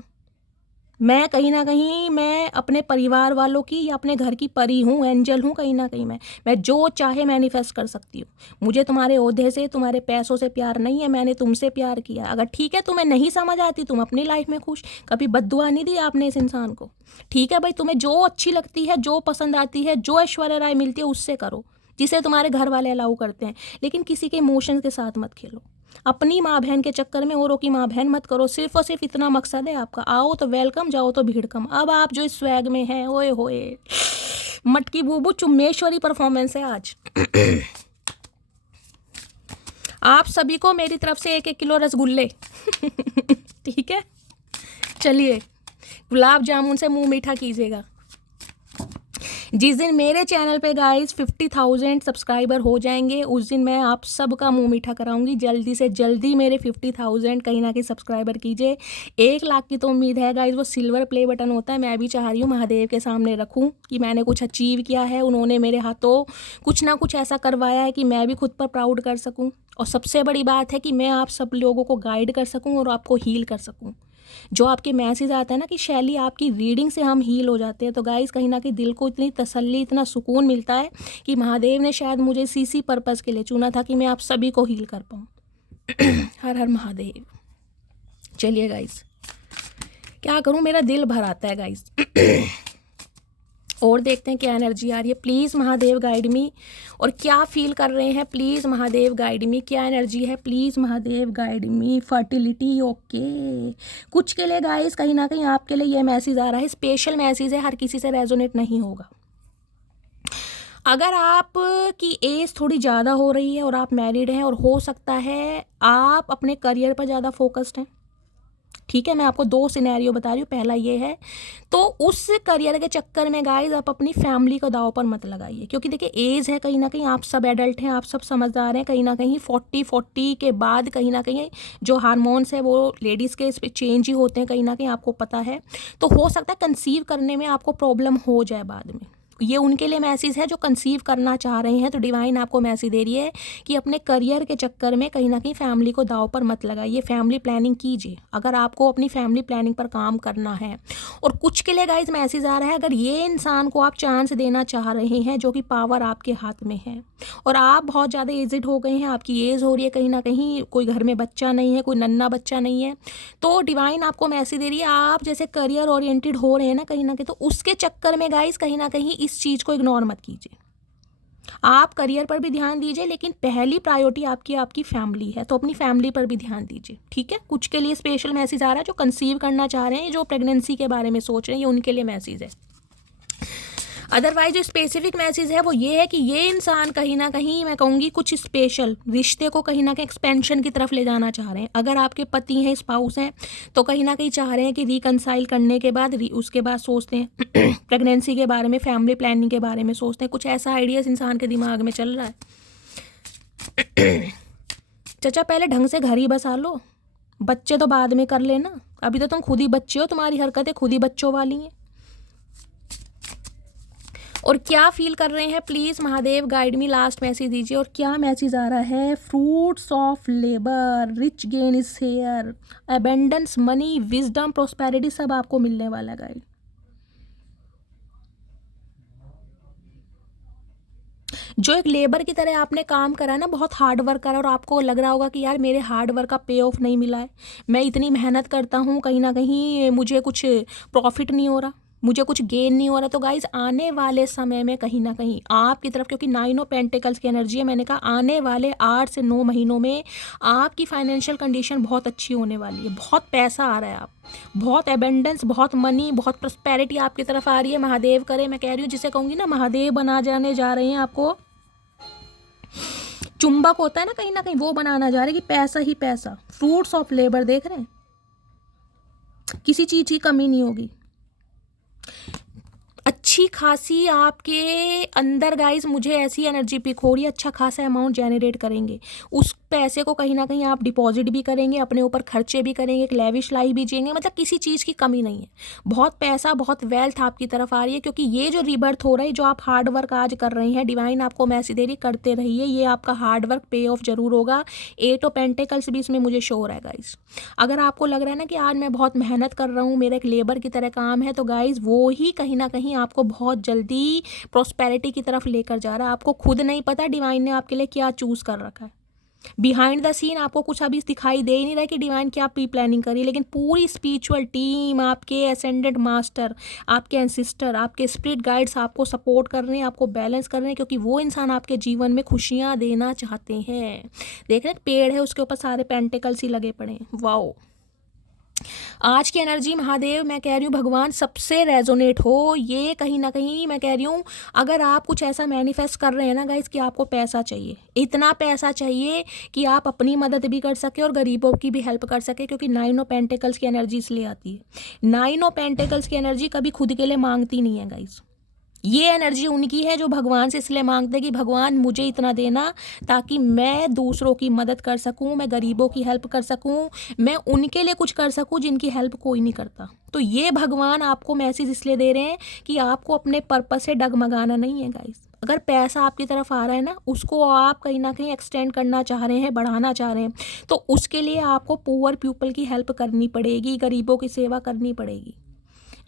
मैं कहीं ना कहीं मैं अपने परिवार वालों की या अपने घर की परी हूँ, एंजल हूँ कहीं ना कहीं। मैं जो चाहे मैनिफेस्ट कर सकती हूँ। मुझे तुम्हारे ओहदे से, तुम्हारे पैसों से प्यार नहीं है, मैंने तुमसे प्यार किया। अगर ठीक है तुम्हें नहीं समझ आती, तुम अपनी लाइफ में खुश, कभी बद्दुआ नहीं दी आपने इस इंसान को। ठीक है भाई, तुम्हें जो अच्छी लगती है, जो पसंद आती है, जो ऐश्वर्या राय मिलती है उससे करो, जिसे तुम्हारे घर वाले अलाउ करते हैं, लेकिन किसी के इमोशंस के साथ मत खेलो। अपनी माँ बहन के चक्कर में औरों की माँ बहन मत करो। सिर्फ और सिर्फ इतना मकसद है आपका, आओ तो वेलकम, जाओ तो भीड़ कम। अब आप जो इस स्वैग में हैं, ओए होए मटकी बूबू चुम्मेश्वरी परफॉर्मेंस है आज। आप सभी को मेरी तरफ से 1-1 किलो रसगुल्ले ठीक है, चलिए गुलाब जामुन से मुंह मीठा कीजिएगा। जिस दिन मेरे चैनल पे गाइस 50,000 सब्सक्राइबर हो जाएंगे, उस दिन मैं आप सबका मुंह मीठा कराऊंगी। जल्दी से जल्दी मेरे 50,000 कहीं ना कहीं सब्सक्राइबर कीजिए। 1 लाख की तो उम्मीद है गाइस, वो सिल्वर प्ले बटन होता है। मैं भी चाह रही हूँ महादेव के सामने रखूँ कि मैंने कुछ अचीव किया है, उन्होंने मेरे हाथों कुछ ना कुछ ऐसा करवाया है कि मैं भी खुद पर प्राउड कर सकूँ। और सबसे बड़ी बात है कि मैं आप सब लोगों को गाइड कर सकूँ और आपको हील कर सकूँ। जो आपके मैसेज आता है ना कि शैली आपकी रीडिंग से हम हील हो जाते हैं, तो गाइस कहीं ना कहीं दिल को इतनी तसल्ली, इतना सुकून मिलता है कि महादेव ने शायद मुझे इसी पर्पज़ के लिए चुना था कि मैं आप सभी को हील कर पाऊँ। हर हर महादेव। चलिए गाइस, क्या करूँ, मेरा दिल भर आता है गाइस। और देखते हैं क्या एनर्जी आ रही है। Please Mahadev guide me. और क्या फील कर रहे हैं, प्लीज़ महादेव गाइड मी। क्या एनर्जी है, please Mahadev guide me. Fertility, okay. कुछ के लिए गाइस कहीं ना कहीं आपके लिए ये मैसेज आ रहा है, स्पेशल मैसेज है, हर किसी से रेजोनेट नहीं होगा। अगर आप की एज थोड़ी ज़्यादा हो रही है और आप मैरिड हैं, और हो सकता है आप अपने करियर पर ज़्यादा फोकस्ड हैं, ठीक है। मैं आपको 2 सिनेरियो बता रही हूँ। पहला ये है, तो उस करियर के चक्कर में गाइज आप अपनी फैमिली को दांव पर मत लगाइए, क्योंकि देखिए एज है, कहीं ना कहीं आप सब एडल्ट हैं, आप सब समझदार हैं। कहीं ना कहीं 40 के बाद कहीं ना कहीं जो हार्मोन्स है वो लेडीज़ के इस पर चेंज ही होते हैं, कहीं ना कहीं आपको पता है। तो हो सकता है कंसीव करने में आपको प्रॉब्लम हो जाए बाद में। ये उनके लिए मैसेज है जो कंसीव करना चाह रहे हैं। तो डिवाइन आपको मैसेज दे रही है कि अपने करियर के चक्कर में कहीं ना कहीं फैमिली को दांव पर मत लगाइए, फैमिली प्लानिंग कीजिए अगर आपको अपनी फैमिली प्लानिंग पर काम करना है। और कुछ के लिए गाइज मैसेज आ रहा है, अगर ये इंसान को आप चांस देना चाह रहे हैं जो कि पावर आपके हाथ में है, और आप बहुत ज़्यादा एजिड हो गए हैं, आपकी एज हो रही है, कहीं ना कहीं कोई घर में बच्चा नहीं है, कोई नन्ना बच्चा नहीं है, तो डिवाइन आपको मैसेज दे रही है आप जैसे करियर ओरिएंटेड हो रहे हैं ना कहीं ना कहीं, तो उसके चक्कर में गाइज कहीं ना कहीं इस चीज़ को इग्नोर मत कीजिए। आप करियर पर भी ध्यान दीजिए, लेकिन पहली प्रायोरिटी आपकी फैमिली है, तो अपनी फैमिली पर भी ध्यान दीजिए, ठीक है। कुछ के लिए स्पेशल मैसेज आ रहा है जो कंसीव करना चाह रहे हैं, जो प्रेगनेंसी के बारे में सोच रहे हैं, ये उनके लिए मैसेज है। अदरवाइज जो स्पेसिफिक मैसेज है वो ये है कि ये इंसान कहीं ना कहीं, मैं कहूँगी, कुछ स्पेशल रिश्ते को कहीं ना कहीं एक्सपेंशन की तरफ ले जाना चाह रहे हैं। अगर आपके पति हैं, स्पाउस हैं, तो कहीं ना कहीं चाह रहे हैं कि रिकनसाइल करने के बाद उसके बाद सोचते हैं प्रेगनेंसी के बारे में, फैमिली प्लानिंग के बारे में सोचते हैं। कुछ ऐसा आइडियाज़ इंसान के दिमाग में चल रहा है। चाचा पहले ढंग से घर ही बसा लो, बच्चे तो बाद में कर लेना, अभी तो तुम खुद ही बच्चे हो, तुम्हारी हरकतें खुद ही बच्चों वाली हैं। और क्या फील कर रहे हैं, please Mahadev guide me, last message दीजिए। और क्या मैसेज आ रहा है, fruits of labour, rich gain is here, abundance, money, wisdom, prosperity, सब आपको मिलने वाला है गाइड। जो एक लेबर की तरह आपने काम करा ना, बहुत हार्ड वर्क करा, और आपको लग रहा होगा कि यार मेरे हार्ड वर्क का पे ऑफ नहीं मिला है, मैं इतनी मेहनत करता हूँ, कहीं ना कहीं मुझे कुछ प्रॉफिट नहीं हो रहा, मुझे कुछ गेन नहीं हो रहा। तो गाइज आने वाले समय में कहीं ना कहीं आपकी तरफ, क्योंकि 9 ऑफ पेंटिकल्स की एनर्जी है, मैंने कहा आने वाले 8 से 9 महीनों में आपकी फाइनेंशियल कंडीशन बहुत अच्छी होने वाली है, बहुत पैसा आ रहा है, आप बहुत एबेंडेंस, बहुत मनी, बहुत प्रॉस्पेरिटी आपकी तरफ आ रही है। महादेव करे, मैं कह रही हूँ, जिसे कहूँगी ना महादेव बना जाने जा रहे हैं आपको। चुंबक होता है ना कहीं वो बनाना जा रहे हैं कि पैसा ही पैसा। फ्रूट्स ऑफ लेबर देख रहे हैं, किसी चीज़ की कमी नहीं होगी। अच्छी खासी आपके अंदर गाइस, मुझे ऐसी एनर्जी पिक हो रही है, अच्छा खासा अमाउंट जनरेट करेंगे। उस पैसे को कहीं ना कहीं आप डिपॉजिट भी करेंगे, अपने ऊपर खर्चे भी करेंगे, एक लेविश लाइफ भी जिएंगे, मतलब किसी चीज़ की कमी नहीं है। बहुत पैसा, बहुत वेल्थ आपकी तरफ आ रही है, क्योंकि ये जो रीबर्थ हो रहा है, जो आप हार्ड वर्क आज कर रहे हैं, डिवाइन आपको मैसेज दे रही, करते रहिए, ये आपका हार्ड वर्क पे ऑफ जरूर होगा। 8 ऑफ पेंटिकल्स भी इसमें मुझे शो हो रहा है गाइस। अगर आपको लग रहा है ना कि आज मैं बहुत मेहनत कर रहा हूँ, मेरा एक लेबर की तरह काम है, तो गाइस वो ही कहीं ना कहीं आपको बहुत जल्दी प्रॉस्पेरिटी की तरफ लेकर जा रहा है। आपको खुद नहीं पता डिवाइन ने आपके लिए क्या चूज कर रखा है। बिहाइंड द सीन आपको कुछ अभी दिखाई दे ही नहीं रहा कि डिवाइन क्या प्री प्लानिंग करी, लेकिन पूरी स्पिरिचुअल टीम, आपके एसेंडेंट मास्टर, आपके एंसिस्टर, आपके स्पिरिट गाइड्स आपको सपोर्ट कर रहे हैं, आपको बैलेंस कर रहे हैं, क्योंकि वो इंसान आपके जीवन में खुशियां देना चाहते हैं। देख रहे हैं पेड़ है, उसके ऊपर सारे पेंटिकल्स ही लगे पड़े हैं। वाओ, आज की एनर्जी महादेव, मैं कह रही हूँ भगवान सबसे रेजोनेट हो। ये कहीं ना कहीं मैं कह रही हूँ, अगर आप कुछ ऐसा मैनिफेस्ट कर रहे हैं ना गाइस कि आपको पैसा चाहिए, इतना पैसा चाहिए कि आप अपनी मदद भी कर सके और गरीबों की भी हेल्प कर सके, क्योंकि 9 ऑफ पेंटिकल्स की एनर्जी इसलिए आती है। 9 ऑफ पेंटिकल्स की एनर्जी कभी खुद के लिए मांगती नहीं है गाइस। ये एनर्जी उनकी है जो भगवान से इसलिए मांगते हैं कि भगवान मुझे इतना देना ताकि मैं दूसरों की मदद कर सकूं, मैं गरीबों की हेल्प कर सकूं, मैं उनके लिए कुछ कर सकूं जिनकी हेल्प कोई नहीं करता। तो ये भगवान आपको मैसेज इसलिए दे रहे हैं कि आपको अपने पर्पस से डगमगाना नहीं है गाइस। अगर पैसा आपकी तरफ आ रहा है ना, उसको आप कहीं ना कहीं एक्सटेंड करना चाह रहे हैं, बढ़ाना चाह रहे हैं, तो उसके लिए आपको पुअर पीपल की हेल्प करनी पड़ेगी, गरीबों की सेवा करनी पड़ेगी।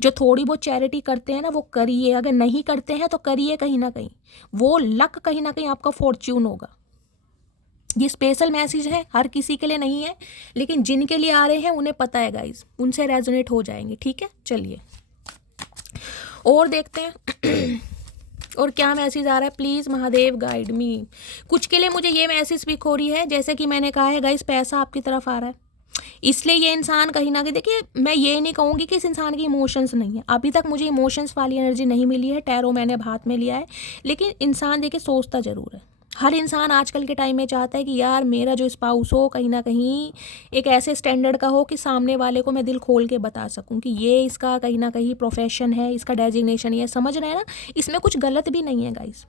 जो थोड़ी बहुत चैरिटी करते हैं ना वो करिए, अगर नहीं करते हैं तो करिए, कहीं ना कहीं वो लक कहीं ना कहीं आपका फॉर्च्यून होगा। ये स्पेशल मैसेज है, हर किसी के लिए नहीं है, लेकिन जिनके लिए आ रहे हैं उन्हें पता है गाइज, उनसे रेजोनेट हो जाएंगे। ठीक है, चलिए और देखते हैं और क्या मैसेज आ रहा है। Please Mahadev guide me. कुछ के लिए मुझे ये मैसेज पिक हो रही है, जैसे कि मैंने कहा है गाइज, पैसा आपकी तरफ आ रहा है, इसलिए ये इंसान कहीं ना कहीं, देखिए मैं ये नहीं कहूँगी कि इस इंसान की इमोशंस नहीं है, अभी तक मुझे इमोशंस वाली एनर्जी नहीं मिली है, टैरो मैंने अब हाथ में लिया है, लेकिन इंसान देखिए सोचता ज़रूर है। हर इंसान आजकल के टाइम में चाहता है कि यार मेरा जो स्पाउस हो कहीं ना कहीं एक ऐसे स्टैंडर्ड का हो कि सामने वाले को मैं दिल खोल के बता सकूं कि ये इसका कहीं ना कहीं प्रोफेशन है, इसका डेजिग्नेशन ये, समझ रहे हैं ना, इसमें कुछ गलत भी नहीं है गाइस।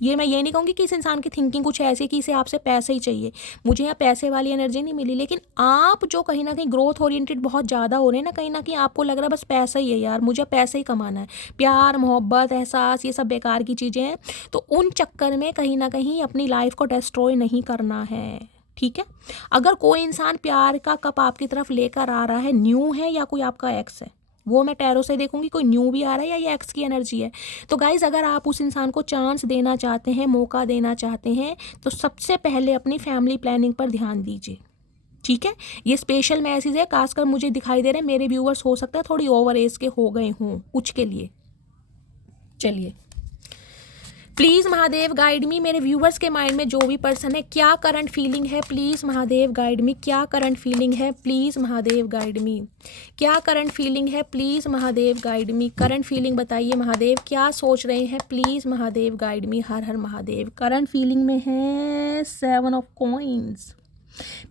ये मैं ये नहीं कहूँगी कि इस इंसान की थिंकिंग कुछ ऐसी कि इसे आपसे पैसे ही चाहिए, मुझे यहाँ पैसे वाली एनर्जी नहीं मिली, लेकिन आप जो कहीं ना कहीं ग्रोथ ओरिएंटेड बहुत ज़्यादा हो रहे हैं ना, कहीं ना कहीं आपको लग रहा है बस पैसा ही है यार, मुझे पैसे ही कमाना है, प्यार मोहब्बत एहसास ये सब बेकार की चीज़ें हैं, तो उन चक्कर में कहीं ना कहीं अपनी लाइफ को डिस्ट्रॉय नहीं करना है। ठीक है, अगर कोई इंसान प्यार का कप आपकी तरफ लेकर आ रहा है, न्यू है या कोई आपका एक्स है, वो मैं टैरो से देखूंगी कोई न्यू भी आ रहा है या ये एक्स की एनर्जी है। तो गाइज अगर आप उस इंसान को चांस देना चाहते हैं, मौका देना चाहते हैं, तो सबसे पहले अपनी फैमिली प्लानिंग पर ध्यान दीजिए। ठीक है, ये स्पेशल मैसेज है, खासकर मुझे दिखाई दे रहे हैं मेरे व्यूअर्स हो सकता है थोड़ी ओवर एज के हो गए हों कुछ के लिए। चलिए प्लीज़ महादेव गाइड मी, मेरे व्यूवर्स के माइंड में जो भी पर्सन है क्या करंट फीलिंग है, प्लीज़ महादेव गाइड मी, क्या करंट फीलिंग है, प्लीज़ महादेव गाइड मी, क्या करंट फीलिंग है, please Mahadev guide me, current feeling बताइए महादेव, क्या सोच रहे हैं, please Mahadev guide me, her Har Mahadev. Current feeling में है 7 ऑफ कॉइंस,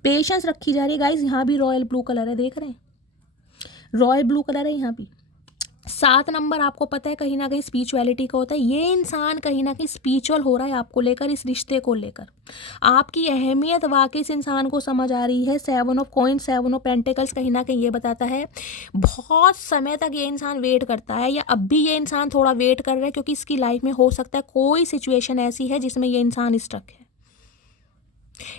पेशेंस रखी जा रही है गाइज, यहाँ भी रॉयल ब्लू कलर है, देख रहे हैं रॉयल ब्लू कलर है यहाँ भी। 7 नंबर आपको पता है कहीं ना कहीं स्पिरिचुअलिटी का होता है, ये इंसान कहीं ना कहीं स्पिरिचुअल हो रहा है आपको लेकर, इस रिश्ते को लेकर आपकी अहमियत वाकई इस इंसान को समझ आ रही है। 7 ऑफ कॉइंस 7 ऑफ पेंटिकल्स कहीं ना कहीं ये बताता है बहुत समय तक ये इंसान वेट करता है, या अब भी ये इंसान थोड़ा वेट कर रहा है, क्योंकि इसकी लाइफ में हो सकता है कोई सिचुएशन ऐसी है जिसमें ये इंसान स्टक है।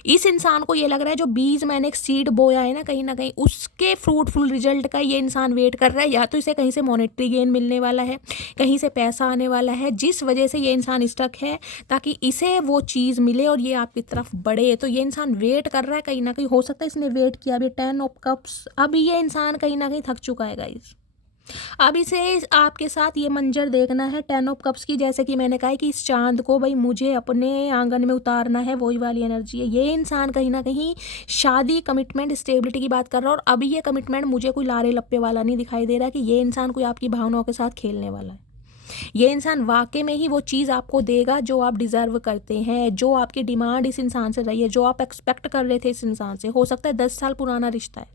इस इंसान को ये लग रहा है जो बीज मैंने एक सीड बोया है ना कहीं उसके फ्रूटफुल रिजल्ट का ये इंसान वेट कर रहा है, या तो इसे कहीं से मॉनेटरी गेन मिलने वाला है, कहीं से पैसा आने वाला है, जिस वजह से ये इंसान स्टक है, ताकि इसे वो चीज़ मिले और ये आपकी तरफ बढ़े। तो ये इंसान वेट कर रहा है, कहीं ना कहीं हो सकता है इसने वेट किया। अभी 10 ऑफ कप्स, अब ये इंसान कहीं ना कहीं थक चुका है गाइस, अब इसे आपके साथ ये मंजर देखना है 10 ऑफ कप्स की, जैसे कि मैंने कहा है कि इस चांद को भाई मुझे अपने आंगन में उतारना है, वही वाली एनर्जी है। ये इंसान कहीं ना कहीं शादी कमिटमेंट स्टेबिलिटी की बात कर रहा है, और अभी ये कमिटमेंट मुझे कोई लारे लप्पे वाला नहीं दिखाई दे रहा कि ये इंसान कोई आपकी भावनाओं के साथ खेलने वाला है। ये इंसान वाकई में ही वो चीज़ आपको देगा जो आप डिज़र्व करते हैं, जो आपकी डिमांड इस इंसान से रही है, जो आप एक्सपेक्ट कर रहे थे इस इंसान से। हो सकता है 10 साल पुराना रिश्ता है,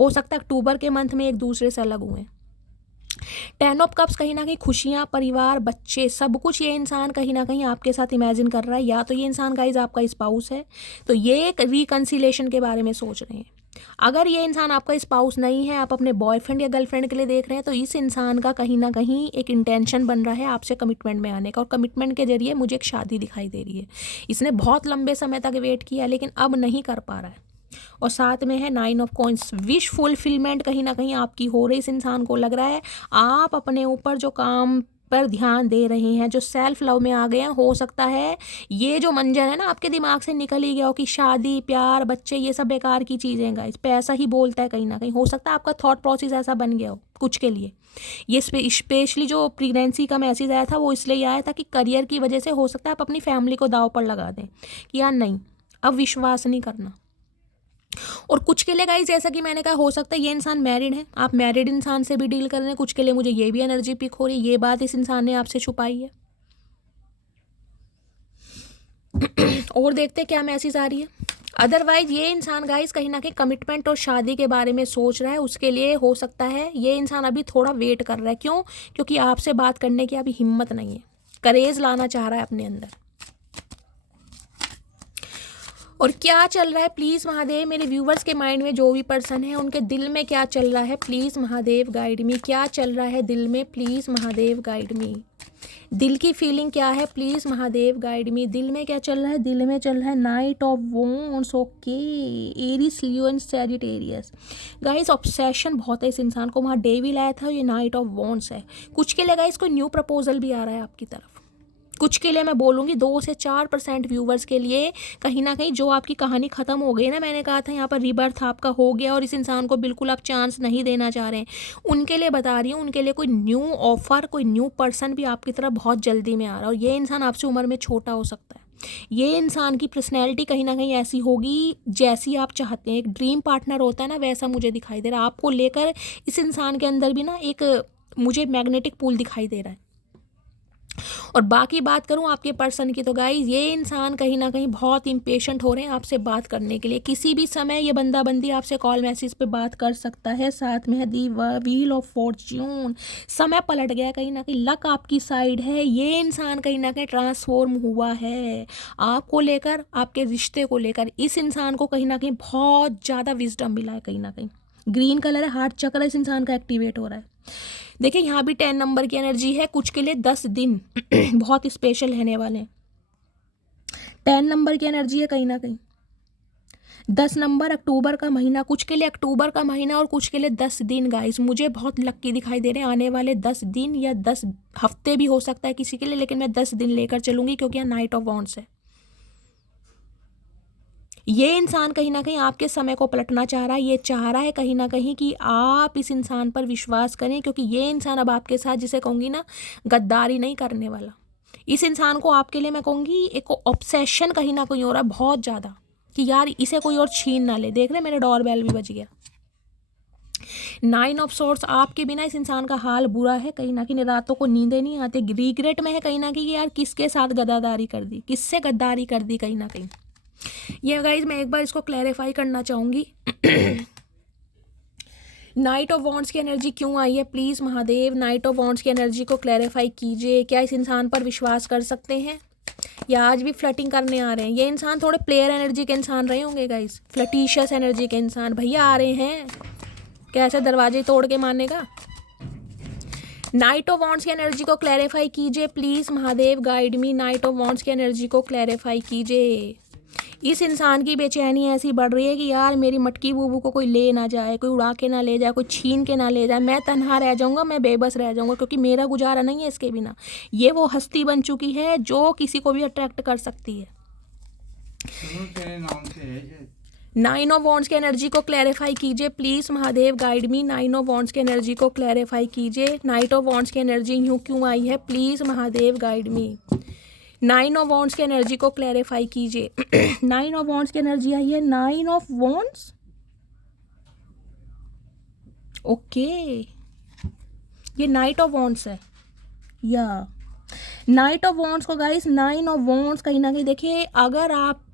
हो सकता है अक्टूबर के मंथ में एक दूसरे से अलग हुए। 10 ऑफ कप्स कहीं ना कहीं खुशियाँ, परिवार, बच्चे, सब कुछ ये इंसान कहीं ना कहीं आपके साथ इमेजिन कर रहा है। या तो ये इंसान गाइज आपका स्पाउस है, तो ये एक रिकन्सिलेशन के बारे में सोच रहे हैं। अगर ये इंसान आपका स्पाउस नहीं है, आप अपने बॉयफ्रेंड या गर्लफ्रेंड के लिए देख रहे हैं, तो इस इंसान का कहीं ना कहीं एक इंटेंशन बन रहा है आपसे कमिटमेंट में आने का, और कमिटमेंट के जरिए मुझे एक शादी दिखाई दे रही है। इसने बहुत लंबे समय तक वेट किया, लेकिन अब नहीं कर पा रहा है। और साथ में है 9 ऑफ कॉइंस, विश फुलफिलमेंट कहीं ना कहीं आपकी हो रही। इस इंसान को लग रहा है आप अपने ऊपर जो काम पर ध्यान दे रहे हैं, जो सेल्फ लव में आ गए हैं, हो सकता है ये जो मंजर है ना आपके दिमाग से निकल ही गया हो कि शादी, प्यार, बच्चे ये सब बेकार की चीज़ें गाइस, पैसा ही बोलता है कहीं ना कहीं। हो सकता है आपका थॉट प्रोसेस ऐसा बन गया हो कुछ के लिए। ये स्पेशली जो प्रेगनेंसी का मैसेज आया था वो इसलिए आया था कि करियर की वजह से हो सकता है आप अपनी फैमिली को दाव पर लगा दें कि यार नहीं, अब विश्वास नहीं करना। और कुछ के लिए गाइस जैसा कि मैंने कहा, हो सकता है ये इंसान मैरिड है, आप मैरिड इंसान से भी डील कर रहे हैं। कुछ के लिए मुझे ये भी एनर्जी पिक हो रही है, ये बात इस इंसान ने आपसे छुपाई है। और देखते हैं क्या मैसेज आ रही है। अदरवाइज ये इंसान गाइस कहीं ना कहीं कमिटमेंट और शादी के बारे में सोच रहा है, उसके लिए हो सकता है ये इंसान अभी थोड़ा वेट कर रहा है। क्यों? क्योंकि आपसे बात करने की अभी हिम्मत नहीं है, करेज लाना चाह रहा है अपने अंदर। और क्या चल रहा है प्लीज़ महादेव, मेरे व्यूवर्स के माइंड में जो भी पर्सन है उनके दिल में क्या चल रहा है, प्लीज़ महादेव गाइड मी। क्या चल रहा है दिल में, प्लीज़ महादेव गाइड मी। दिल की फीलिंग क्या है, प्लीज महादेव गाइड मी। दिल में क्या चल रहा है, दिल में चल रहा है night of wands. Okay, Aries, Leo and Sagittarius. Guys obsession बहुत है इस इंसान को, वहाँ डेविल आया था, ये नाइट ऑफ वॉन्ड्स है। कुछ के लिए गाइस कोई न्यू प्रपोजल भी आ रहा है आपकी तरफ, कुछ के लिए मैं बोलूँगी 2 से 4% व्यूवर्स के लिए कहीं ना कहीं जो आपकी कहानी ख़त्म हो गई ना, मैंने कहा था यहाँ पर रिबर्थ आपका हो गया और इस इंसान को बिल्कुल आप चांस नहीं देना चाह रहे हैं, उनके लिए बता रही हूँ, उनके लिए कोई न्यू ऑफर, कोई न्यू पर्सन भी आपकी तरफ बहुत जल्दी में आ रहा है। और ये इंसान आपसे उम्र में छोटा हो सकता है, ये इंसान की पर्सनैलिटी कहीं ना कहीं ऐसी होगी जैसी आप चाहते हैं, एक ड्रीम पार्टनर होता है ना, वैसा मुझे दिखाई दे रहा है। आपको लेकर इस इंसान के अंदर भी ना एक मुझे मैग्नेटिक पुल दिखाई दे रहा है। और बाकी बात करूं आपके पर्सन की, तो गाइज ये इंसान कहीं ना कहीं बहुत इम्पेशेंट हो रहे हैं आपसे बात करने के लिए। किसी भी समय ये बंदा बंदी आपसे कॉल मैसेज पे बात कर सकता है। साथ में है दी व्हील ऑफ फॉर्च्यून, समय पलट गया कहीं ना कहीं, लक आपकी साइड है। ये इंसान कहीं ना कहीं ट्रांसफॉर्म हुआ है आपको लेकर, आपके रिश्ते को लेकर। इस इंसान को कहीं ना कहीं बहुत ज़्यादा विजडम मिला है कहीं ना कहीं। ग्रीन कलर है, हार्ट चक्र इस इंसान का एक्टिवेट हो रहा है। देखिए यहाँ भी 10 नंबर की एनर्जी है, कुछ के लिए 10 दिन बहुत स्पेशल रहने वाले हैं। 10 नंबर की एनर्जी है कहीं ना कहीं। 10 नंबर अक्टूबर का महीना, कुछ के लिए अक्टूबर का महीना और कुछ के लिए 10 दिन। गाइस मुझे बहुत लक्की दिखाई दे रहे हैं आने वाले 10 दिन या 10 हफ्ते भी हो सकता है किसी के लिए, लेकिन मैं 10 दिन लेकर चलूंगी क्योंकि यहाँ नाइट ऑफ वॉन्ड्स है। ये इंसान कहीं ना कहीं आपके समय को पलटना चाह रहा है। ये चाह रहा है कहीं ना कहीं कि आप इस इंसान पर विश्वास करें, क्योंकि ये इंसान अब आपके साथ, जिसे कहूँगी ना, गद्दारी नहीं करने वाला। इस इंसान को आपके लिए मैं कहूँगी एक ऑब्सेशन कहीं ना कहीं हो रहा है बहुत ज़्यादा, कि यार इसे कोई और छीन ना ले। देख रहे मेरे डोरबेल भी बज गया। 9 ऑफ सोर्स, आपके बिना इस इंसान का हाल बुरा है कहीं ना कहीं, रातों को नींदें नहीं आती, रिग्रेट में है कहीं ना कहीं, यार किसके साथ गद्दारी कर दी, किससे गद्दारी कर दी कहीं ना कहीं। ये गाइज मैं एक बार इसको क्लैरिफाई करना चाहूँगी। नाइट ऑफ वॉन्ड्स की एनर्जी क्यों आई है, please Mahadev night of wands की एनर्जी को क्लैरिफाई कीजिए। क्या इस इंसान पर विश्वास कर सकते हैं या आज भी फ्लर्टिंग करने आ रहे हैं? ये इंसान थोड़े प्लेयर एनर्जी के इंसान रहे होंगे गाइज, फ्लर्टिशियस एनर्जी के इंसान। भैया आ रहे हैं कैसे दरवाजे तोड़ के मारने का। नाइट ऑफ वॉन्ड्स की एनर्जी को क्लैरिफाई कीजिए please Mahadev guide me. Night of wands की एनर्जी को क्लैरिफाई कीजिए। इस इंसान की बेचैनी ऐसी बढ़ रही है कि यार मेरी मटकी बूबू को कोई ले ना जाए, कोई उड़ा के ना ले जाए, कोई छीन के ना ले जाए, मैं तन्हा रह जाऊंगा, मैं बेबस रह जाऊंगा, क्योंकि मेरा गुजारा नहीं है इसके बिना। ये वो हस्ती बन चुकी है जो किसी को भी अट्रैक्ट कर सकती है। 9 ऑफ वॉन्ड्स की एनर्जी को क्लैरिफाई कीजिए please Mahadev guide me. 9 of wands की एनर्जी को क्लैरिफाई कीजिए। नाइट ऑफ वॉन्ड्स की एनर्जी यूँ क्यों आई है, please Mahadev guide me. 9 of wands की एनर्जी को क्लैरिफाई कीजिए। 9 ऑफ वॉन्ड्स की एनर्जी आई है, 9 ऑफ वॉन्ड्स। ओके, ये नाइट ऑफ वॉन्ड्स है या नाइट ऑफ वॉन्ड्स को गाइस, 9 ऑफ वॉन्ड्स कहीं ना कहीं देखिए, अगर आपको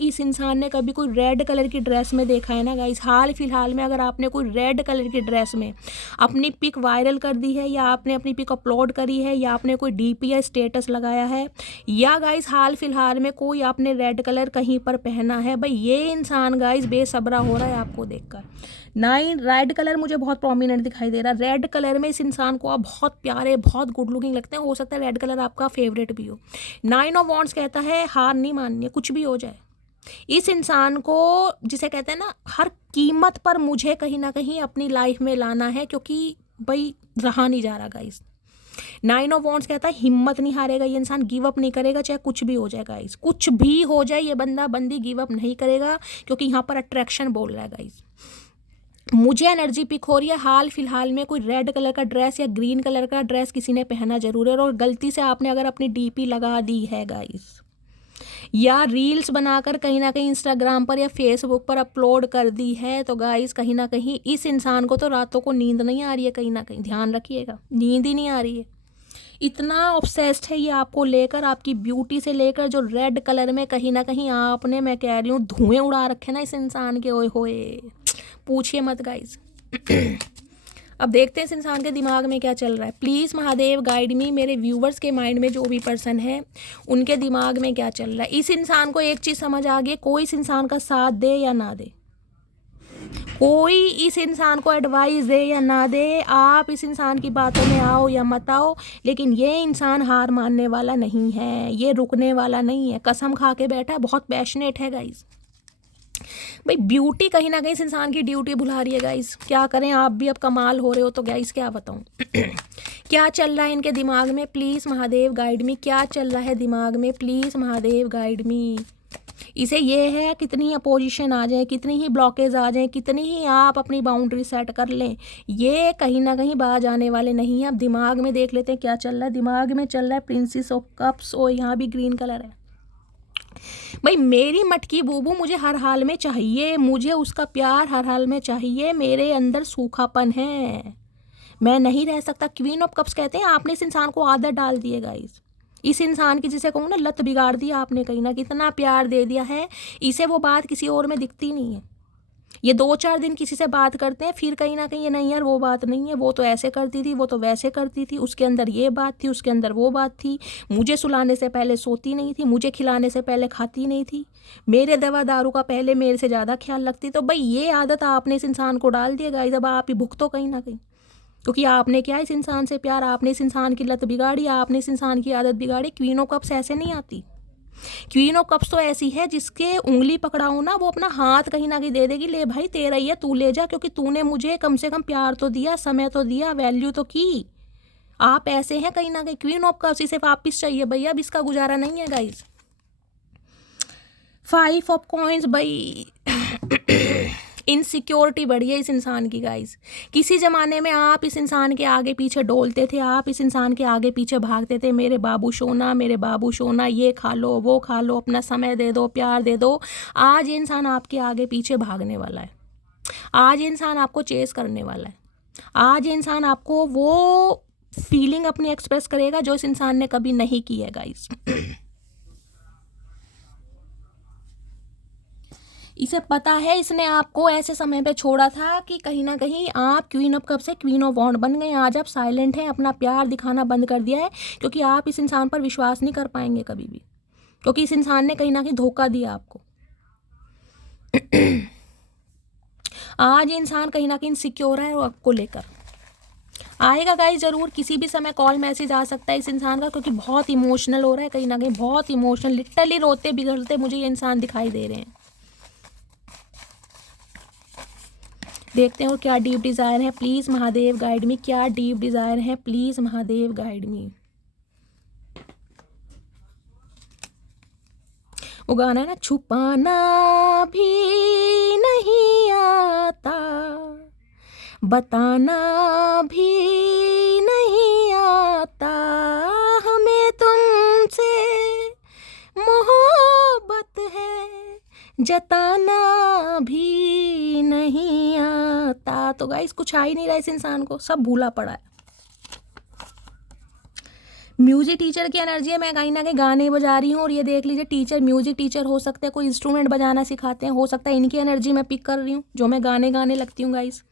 इस इंसान ने कभी कोई रेड कलर की ड्रेस में देखा है ना गाइस, हाल फिलहाल में अगर आपने कोई रेड कलर की ड्रेस में अपनी पिक वायरल कर दी है, या आपने अपनी पिक अपलोड करी है, या आपने कोई डीपी या स्टेटस लगाया है, या गाइस हाल फिलहाल में कोई आपने रेड कलर कहीं पर पहना है, भाई ये इंसान गाइस बेसब्रा हो रहा है आपको देखकर। 9 रेड कलर मुझे बहुत प्रोमिनेंट दिखाई दे रहा है। रेड कलर में इस इंसान को आप बहुत प्यारे, बहुत गुड लुकिंग लगते हैं, हो सकता है रेड कलर आपका फेवरेट भी हो। 9 ऑफ वॉन्ड्स कहता है हार नहीं माननी है, कुछ भी हो जाए। इस इंसान को, जिसे कहते हैं ना, हर कीमत पर मुझे कहीं ना कहीं अपनी लाइफ में लाना है, क्योंकि भाई रहा नहीं जा रहा गाइस। 9 ऑफ वॉन्ड्स कहता है हिम्मत नहीं हारेगा ये इंसान, गिव अप नहीं करेगा, चाहे कुछ भी हो जाए गाइस, कुछ भी हो जाए ये बंदा बंदी गिव अप नहीं करेगा, क्योंकि यहाँ पर अट्रैक्शन बोल रहा है गाइस। मुझे एनर्जी पिक हो रही है हाल फिलहाल में कोई रेड कलर का ड्रेस या ग्रीन कलर का ड्रेस किसी ने पहना जरूर है, और गलती से आपने अगर अपनी डीपी लगा दी है गाइस, या रील्स बनाकर कहीं ना कहीं इंस्टाग्राम पर या फेसबुक पर अपलोड कर दी है, तो गाइस कहीं ना कहीं इस इंसान को तो रातों को नींद नहीं आ रही है कहीं ना कहीं, ध्यान रखिएगा, नींद ही नहीं आ रही है। इतना ऑब्सेस्ड है ये आपको लेकर, आपकी ब्यूटी से लेकर, जो रेड कलर में कहीं ना कहीं आपने, मैं कह रही हूँ, धुएं उड़ा रखे ना इस इंसान के, ओए होए पूछिए मत गाइस। अब देखते हैं इस इंसान के दिमाग में क्या चल रहा है। प्लीज़ महादेव गाइड मी, मेरे व्यूवर्स के माइंड में जो भी पर्सन है उनके दिमाग में क्या चल रहा है। इस इंसान को एक चीज़ समझ आ गई, कोई इस इंसान का साथ दे या ना दे, कोई इस इंसान को एडवाइस दे या ना दे, आप इस इंसान की बातों में आओ या मत आओ, लेकिन ये इंसान हार मानने वाला नहीं है, ये रुकने वाला नहीं है, कसम खा के बैठा है, बहुत पैशनेट है गाइस। भाई ब्यूटी कहीं ना कहीं इस इंसान की ड्यूटी भुला रही है गाइस, क्या करें, आप भी अब कमाल हो रहे हो तो गाइस क्या बताऊं। क्या चल रहा है इनके दिमाग में, प्लीज़ महादेव गाइड मी, क्या चल रहा है दिमाग में, प्लीज़ महादेव गाइड मी। इसे ये है कितनी ही अपोजिशन आ जाए, कितनी ही ब्लॉकेज आ जाए, कितनी ही आप अपनी बाउंड्री सेट कर लें, ये कहीं ना कहीं बाज आने वाले नहीं हैं। अब दिमाग में देख लेते हैं क्या चल रहा है। दिमाग में चल रहा है प्रिंसेस ऑफ कप्स, और यहाँ भी ग्रीन कलर है। भाई मेरी मटकी बूबू मुझे हर हाल में चाहिए, मुझे उसका प्यार हर हाल में चाहिए, मेरे अंदर सूखापन है, मैं नहीं रह सकता। क्वीन ऑफ कप्स कहते हैं आपने इस इंसान को आदत डाल दी है गाइस, इस इंसान की जिसे कहूँ ना लत बिगाड़ दी आपने, कहीं ना कितना प्यार दे दिया है इसे, वो बात किसी और में दिखती नहीं है। ये 2-4 दिन किसी से बात करते हैं, फिर कहीं ना कहीं ये नहीं यार वो बात नहीं है, वो तो ऐसे करती थी, वो तो वैसे करती थी, उसके अंदर ये बात थी, उसके अंदर वो बात थी, मुझे सुलाने से पहले सोती नहीं थी, मुझे खिलाने से पहले खाती नहीं थी, मेरे दवा दारू का पहले मेरे से ज़्यादा ख्याल रखती। तो भाई ये आदत आपने इस इंसान को डाल दिया गाइस, अब आप ही भुगतो कहीं ना कहीं, क्योंकि आपने क्या इस इंसान से प्यार, आपने इस इंसान की लत बिगाड़ी, आपने इस इंसान की आदत बिगाड़ी। क्वीन ऑफ कप्स ऐसे नहीं आती, क्वीन ऑफ कप्स तो ऐसी है जिसके उंगली पकड़ाओ ना वो अपना हाथ कहीं ना कहीं दे देगी, ले भाई तेरा ही है, तू ले जा, क्योंकि तूने मुझे कम से कम प्यार तो दिया, समय तो दिया, वैल्यू तो की। आप ऐसे हैं कहीं ना कहीं। क्वीन ऑफ कप्स इसे वापिस चाहिए भैया, अब इसका गुजारा नहीं है गाइस। 5 ऑफ कॉइंस, भाई इनसिक्योरिटी बढ़ी है इस इंसान की गाइस। किसी ज़माने में आप इस इंसान के आगे पीछे डोलते थे, आप इस इंसान के आगे पीछे भागते थे, मेरे बाबू सोना, मेरे बाबू सोना, ये खा लो वो खा लो, अपना समय दे दो, प्यार दे दो। आज ये इंसान आपके आगे पीछे भागने वाला है, आज ये इंसान आपको चेस करने वाला है, आज ये इंसान आपको वो फीलिंग अपनी एक्सप्रेस करेगा जो इस इंसान ने कभी नहीं की है गाइस। इसे पता है इसने आपको ऐसे समय पे छोड़ा था कि कहीं ना कहीं आप क्वीन ऑफ कप से क्वीन ऑफ वॉन्ड बन गए। आज आप साइलेंट हैं, अपना प्यार दिखाना बंद कर दिया है, क्योंकि आप इस इंसान पर विश्वास नहीं कर पाएंगे कभी भी, क्योंकि इस इंसान ने कहीं ना कहीं धोखा दिया आपको। आज ये इंसान कहीं ना कहीं इनसिक्योर है और आपको लेकर आएगा गाइस ज़रूर, किसी भी समय कॉल मैसेज आ सकता है इस इंसान का, क्योंकि बहुत इमोशनल हो रहा है कहीं ना कहीं, बहुत इमोशनल, लिटरली रोते बिगड़ते मुझे ये इंसान दिखाई दे रहे हैं। देखते हैं और क्या डीप डिज़ायर है, प्लीज़ महादेव गाइड मी, क्या डीप डिज़ायर है, प्लीज़ महादेव गाइड मी। वो गाना है ना, छुपाना भी नहीं आता, बताना भी नहीं आता, हमें तुमसे मोहब्बत है, जताना भी नहीं आता। तो गाइस कुछ आ ही नहीं रहा इस इंसान को, सब भूला पड़ा है। म्यूजिक टीचर की एनर्जी है, मैं कहीं ना कहीं गाने बजा रही हूँ, और ये देख लीजिए टीचर, म्यूजिक टीचर हो सकते हैं, कोई इंस्ट्रूमेंट बजाना सिखाते हैं, हो सकता है इनकी एनर्जी मैं पिक कर रही हूँ जो मैं गाने लगती हूँ गाइस।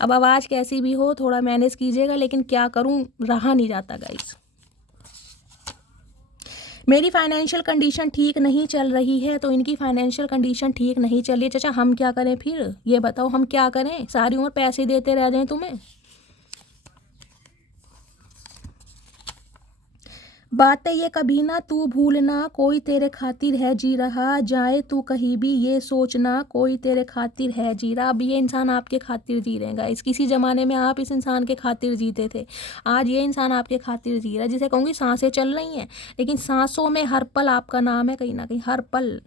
अब आवाज़ कैसी भी हो थोड़ा मैनेज कीजिएगा, लेकिन क्या करूँ, रहा नहीं जाता गाइस। मेरी फाइनेंशियल कंडीशन ठीक नहीं चल रही है, तो इनकी फाइनेंशियल कंडीशन ठीक नहीं चल रही है। चाचा हम क्या करें फिर, ये बताओ हम क्या करें, सारी उम्र पैसे देते रह जाएं तुम्हें। बातें ये कभी ना तू भूलना, कोई तेरे खातिर है जी रहा, जाए तू कहीं भी ये सोचना, कोई तेरे खातिर है जी रहा। अब ये इंसान आपके खातिर जी रहे हैं गाइस, किसी ज़माने में आप इस इंसान के खातिर जीते थे, आज ये इंसान आपके खातिर जी रहा है, जिसे कहूँगी सांसें चल रही हैं, लेकिन सांसों में हर पल आपका नाम है कहीं ना कहीं, हर पल।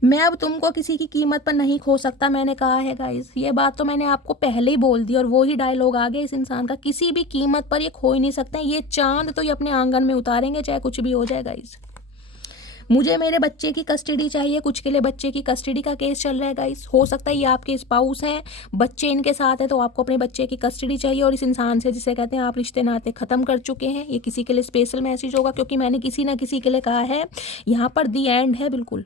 मैं अब तुमको किसी की कीमत पर नहीं खो सकता, मैंने कहा है गाइस, ये बात तो मैंने आपको पहले ही बोल दी, और वो ही डायलॉग आ गया इस इंसान का, किसी भी कीमत पर ये खो ही नहीं सकते हैं। ये चांद तो ये अपने आंगन में उतारेंगे चाहे कुछ भी हो जाए गाइस। मुझे मेरे बच्चे की कस्टडी चाहिए, कुछ के लिए बच्चे की कस्टडी का केस चल रहा है गाइस। हो सकता है ये आपके स्पाउस हैं, बच्चे इनके साथ है, तो आपको अपने बच्चे की कस्टडी चाहिए, और इस इंसान से जिसे कहते हैं आप रिश्ते नाते ख़त्म कर चुके हैं। ये किसी के लिए स्पेशल मैसेज होगा, क्योंकि मैंने किसी ना किसी के लिए कहा है यहाँ पर दी एंड है, बिल्कुल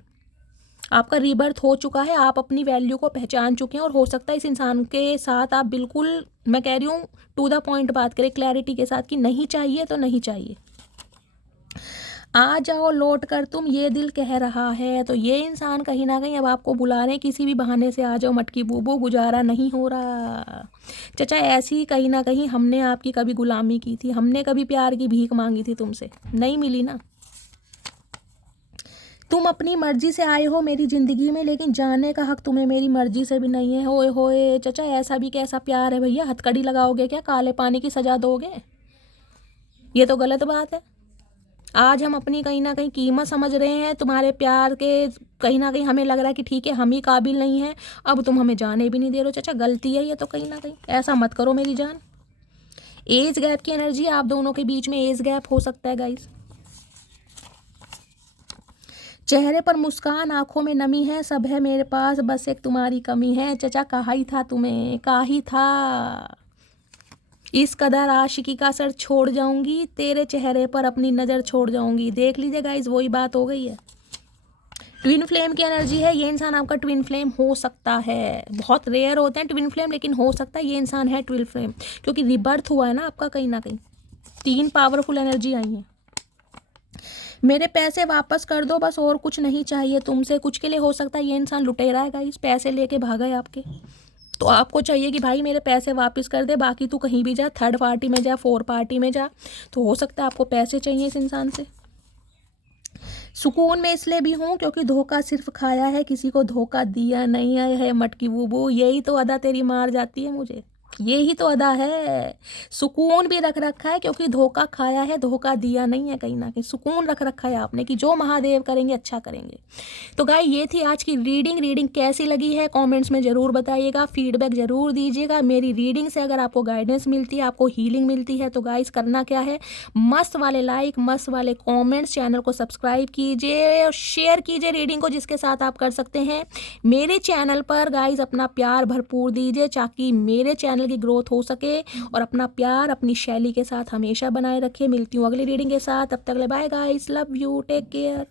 आपका रीबर्थ हो चुका है, आप अपनी वैल्यू को पहचान चुके हैं, और हो सकता है इस इंसान के साथ आप बिल्कुल, मैं कह रही हूँ टू द पॉइंट बात करें, क्लैरिटी के साथ कि नहीं चाहिए तो नहीं चाहिए। आ जाओ लौट कर तुम, ये दिल कह रहा है। तो ये इंसान कहीं ना कहीं अब आपको बुला रहे हैं, किसी भी बहाने से आ जाओ मटकी बूबू, गुजारा नहीं हो रहा। चाचा ऐसी कहीं ना कहीं हमने आपकी कभी गुलामी की थी, हमने कभी प्यार की भीख मांगी थी तुमसे, नहीं मिली ना। तुम अपनी मर्जी से आए हो मेरी ज़िंदगी में, लेकिन जाने का हक तुम्हें मेरी मर्जी से भी नहीं है। होए होए चाचा, ऐसा भी कैसा प्यार है भैया, हथकड़ी लगाओगे क्या, काले पानी की सजा दोगे? ये तो गलत बात है। आज हम अपनी कहीं ना कहीं कीमत समझ रहे हैं तुम्हारे प्यार के, कहीं ना कहीं हमें लग रहा है कि ठीक है हम ही काबिल नहीं हैं, अब तुम हमें जाने भी नहीं दे रहे हो। चाचा गलती है ये तो, कहीं ना कहीं ऐसा मत करो मेरी जान। एज गैप की एनर्जी आप दोनों के बीच में, एज गैप हो सकता है गाइस। चेहरे पर मुस्कान, आंखों में नमी है, सब है मेरे पास, बस एक तुम्हारी कमी है। चचा कहा ही था तुम्हें, कहा ही था, इस कदर आशिकी का सर छोड़ जाऊंगी, तेरे चेहरे पर अपनी नज़र छोड़ जाऊंगी। देख लीजिए गाइस, वही बात हो गई है। ट्विन फ्लेम की एनर्जी है, ये इंसान आपका ट्विन फ्लेम हो सकता है। बहुत रेयर होते हैं ट्विन फ्लेम, लेकिन हो सकता है ये इंसान है ट्विन फ्लेम, क्योंकि रिबर्थ हुआ है ना आपका कहीं ना कहीं। 3 पावरफुल एनर्जी आई हैं। मेरे पैसे वापस कर दो बस, और कुछ नहीं चाहिए तुमसे। कुछ के लिए हो सकता है ये इंसान लुटेरा है गाइस, पैसे लेके भागा है आपके, तो आपको चाहिए कि भाई मेरे पैसे वापस कर दे, बाकी तू कहीं भी जा, थर्ड पार्टी में जा, 4 पार्टी में जा। तो हो सकता है आपको पैसे चाहिए इस इंसान से। सुकून में इसलिए भी हूँ क्योंकि धोखा सिर्फ खाया है, किसी को धोखा दिया नहीं है मटकी बूबू। यही तो अदा तेरी मार जाती है मुझे, यही तो अदा है। सुकून भी रख रखा है क्योंकि धोखा खाया है, धोखा दिया नहीं है। कहीं ना कहीं सुकून रख रखा है आपने कि जो महादेव करेंगे अच्छा करेंगे। तो गाय ये थी आज की रीडिंग कैसी लगी है कमेंट्स में ज़रूर बताइएगा, फीडबैक ज़रूर दीजिएगा। मेरी रीडिंग से अगर आपको गाइडेंस मिलती है, आपको हीलिंग मिलती है, तो गाइस करना क्या है, मस्त वाले लाइक, मस्त वाले कॉमेंट्स, चैनल को सब्सक्राइब कीजिए और शेयर कीजिए रीडिंग को जिसके साथ आप कर सकते हैं। मेरे चैनल पर गाइस अपना प्यार भरपूर दीजिए ताकि मेरे चैनल की ग्रोथ हो सके, और अपना प्यार अपनी शैली के साथ हमेशा बनाए रखिए। मिलती हूँ अगली रीडिंग के साथ, तब तक ले bye guys, love you, take care.